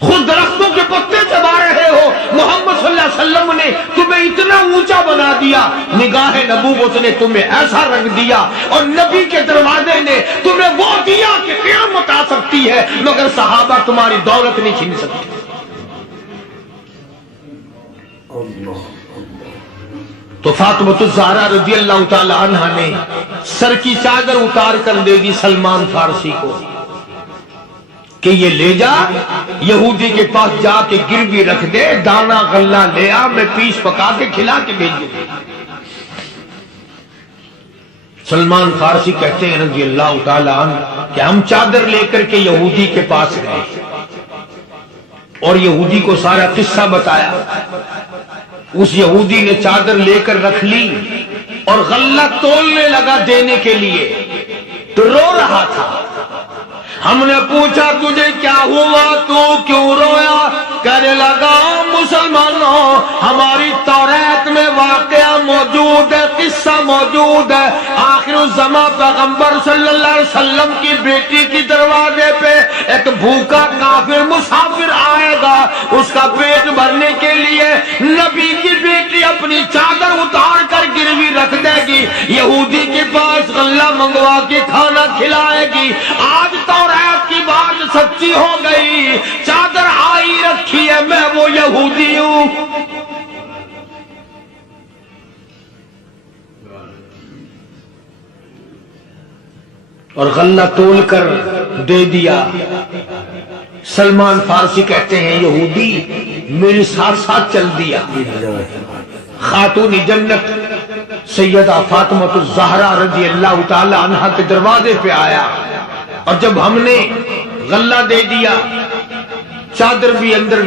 خود درختوں کے پتے چبا رہے ہو۔ محمد صلی اللہ علیہ وسلم نے تمہیں اتنا اونچا بنا دیا، نگاہ نبوت نے تمہیں ایسا رنگ دیا، اور نبی کے دروازے نے تمہیں وہ دیا کہ قیامت آ سکتی ہے، مگر صحابہ تمہاری دولت نہیں چھین سکتے۔ تو فاطمہ الزہرا رضی اللہ تعالی عنہا نے سر کی چادر اتار کر دے دی سلمان فارسی کو کہ یہ لے جا، یہودی کے پاس جا کے گروی رکھ دے، دانا غلہ لے آ، میں پیس پکا کے کھلا کے بھیجوں۔ سلمان فارسی کہتے ہیں رضی اللہ تعالی عنہ کہ ہم چادر لے کر کے یہودی کے پاس گئے اور یہودی کو سارا قصہ بتایا۔ اس یہودی نے چادر لے کر رکھ لی اور غلہ تولنے لگا دینے کے لیے، تو رو رہا تھا۔ ہم نے پوچھا تجھے کیا ہوا، تو کیوں رویا؟ کہنے لگا مسلمانوں ہماری توریت میں واقعہ موجود ہے، قصہ موجود ہے، آخر الزمان پیغمبر صلی اللہ علیہ وسلم کی بیٹی کی دروازے پہ ایک بھوکا کافر مسافر آئے گا، اس کا پیٹ بھرنے کے لیے نبی کی بیٹی اپنی چادر اتار کر گروی رکھ دے گی، یہودی کے پاس غلہ منگوا کے کھانا کھلائے گی۔ آج توریت کی بات سچی ہو گئی، چادر آئی رکھی ہے، میں وہ یہودی ہوں۔ اور غلہ تول کر دے دیا۔ سلمان فارسی کہتے ہیں یہودی میرے ساتھ ساتھ چل دیا۔ خاتون جنت سیدہ فاطمہ الزہرا رضی اللہ تعالی عنہا کے دروازے پہ آیا، اور جب ہم نے غلہ دے دیا، چادر بھی اندر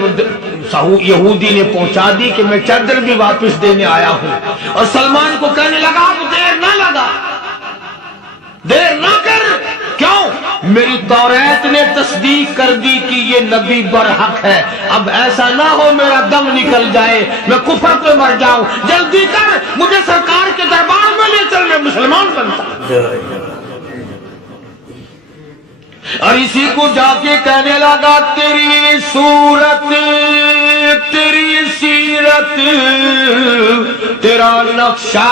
یہودی نے پہنچا دی کہ میں چادر بھی واپس دینے آیا ہوں، اور سلمان کو کہنے لگا اب دیر نہ لگا، دیر نہ کر، کیوں؟ میری توریت نے تصدیق کر دی کہ یہ نبی برحق ہے، اب ایسا نہ ہو میرا دم نکل جائے، میں کفر پہ مر جاؤں، جلدی کر مجھے سرکار کے دربار میں لے چل، میں مسلمان بنتا۔ اور اسی کو جا کے کہنے لگا تیری صورت، تیری سیرت، تیرا نقشہ،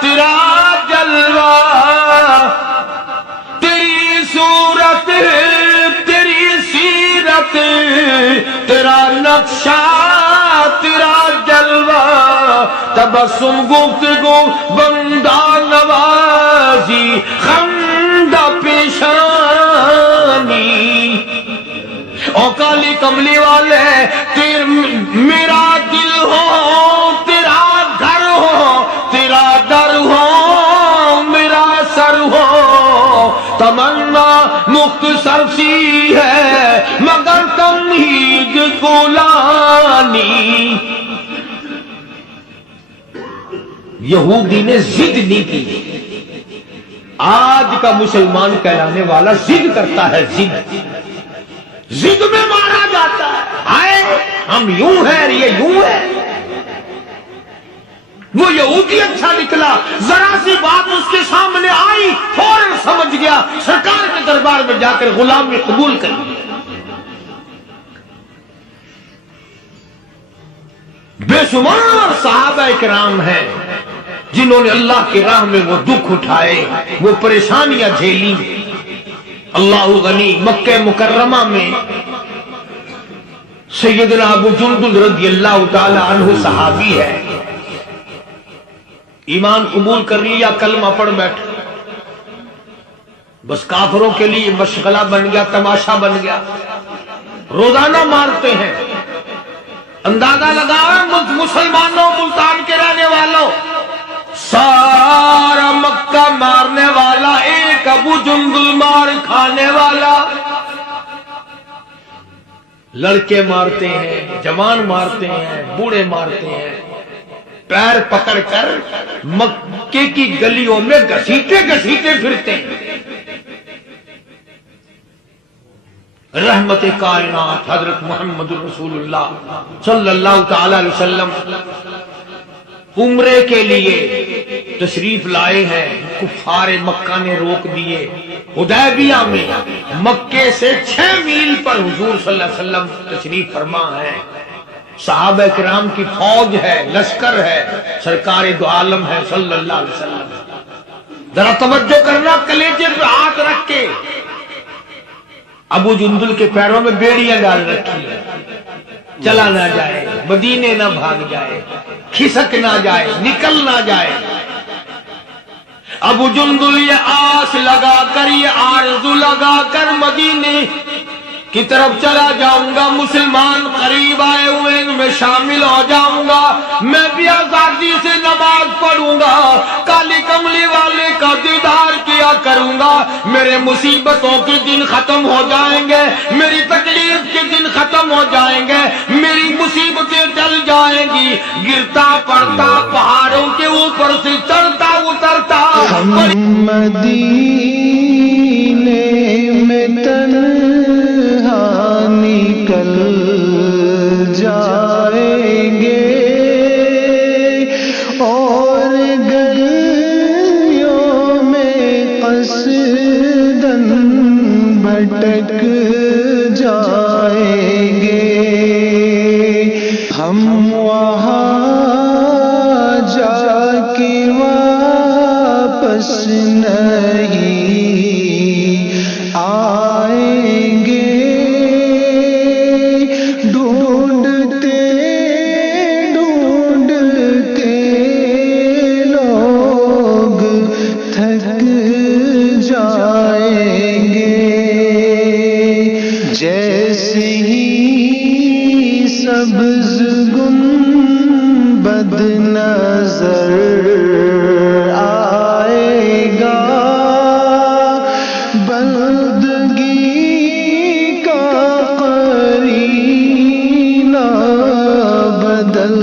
تیرا جلوہ، تیری صورت، تیری سیرت، تیرا نقشہ، تیرا جلوہ، تبسم گفتگو بندہ نوازی، خندہ پیشان کملی والے میرا دل ہو تیرا گھر ہو تیرا در ہو میرا سر ہو تمنا مختصر سی ہے مگر تمہید کو لانی یہودی نے ضد نہیں کی آج کا مسلمان کہلانے والا ضد کرتا ہے ضد میں مارا جاتا ہے آئے ہم یوں ہیں یہ یوں ہے وہ یہودی اچھا نکلا ذرا سی بات اس کے سامنے آئی فوراً سمجھ گیا سرکار کے دربار میں جا کر غلامی قبول کر لیا بے شمار صحابہ کرام ہیں جنہوں نے اللہ کی راہ میں وہ دکھ اٹھائے وہ پریشانیاں جھیلی اللہ غنی مکہ مکرمہ میں سیدنا ابو جندل رضی اللہ تعالی عنہ صحابی ہے ایمان قبول کر لیا کلمہ پڑھ بیٹھا بس کافروں کے لیے مشغلہ بن گیا تماشا بن گیا روزانہ مارتے ہیں اندازہ لگاؤ مسلمانوں ملتان کے رہنے والوں سارا مکہ مارنے والا ایک ابو جندل مار کھانے والا لڑکے مارتے ہیں جوان مارتے ہیں بوڑھے مارتے ہیں پیر پکڑ کر مکے کی گلیوں میں گھسیٹے گھسیٹے پھرتے ہیں رحمت کائنات حضرت محمد رسول اللہ صلی اللہ تعالی علیہ وسلم عمرے کے لیے تشریف لائے ہیں کفار مکہ نے روک دیے حدیبیہ میں مکے سے 6 میل پر حضور صلی اللہ علیہ وسلم تشریف فرما ہے صحابہ کرام کی فوج ہے لشکر ہے سرکار دو عالم ہے صلی اللہ علیہ وسلم ذرا توجہ کرنا کلیجے پہ ہاتھ رکھ کے ابو جندل کے پیروں میں بیڑیاں ڈال رکھی ہے چلا نہ جائے مدینے نہ بھاگ جائے کھسک نہ جائے نکل نہ جائے ابو جندل یہ آس لگا کر یہ آرزو لگا کر مدینے کی طرف چلا جاؤں گا مسلمان قریب آئے ہوئے ان میں شامل ہو جاؤں گا میں بھی آزادی سے نماز پڑھوں گا کالی کملی والے کا دیدار کیا کروں گا میرے مصیبتوں کے دن ختم ہو جائیں گے میری تکلیف کے دن ختم ہو جائیں گے میری مصیبتیں ٹل جائیں گی گرتا پڑتا پہاڑوں کے اوپر سے چڑھتا اترتا مدینے میں تنہا نکل جائیں گے اور گلیوں میں قصداً بھٹک جائیں گے ہم وہاں جا کے واپس نہیں آئیں گے ڈھونڈتے ڈھونڈتے لوگ تھک جائیں گے جیسے ہی سبز گنبد نظر آئے گا بندگی کا قرینہ بدل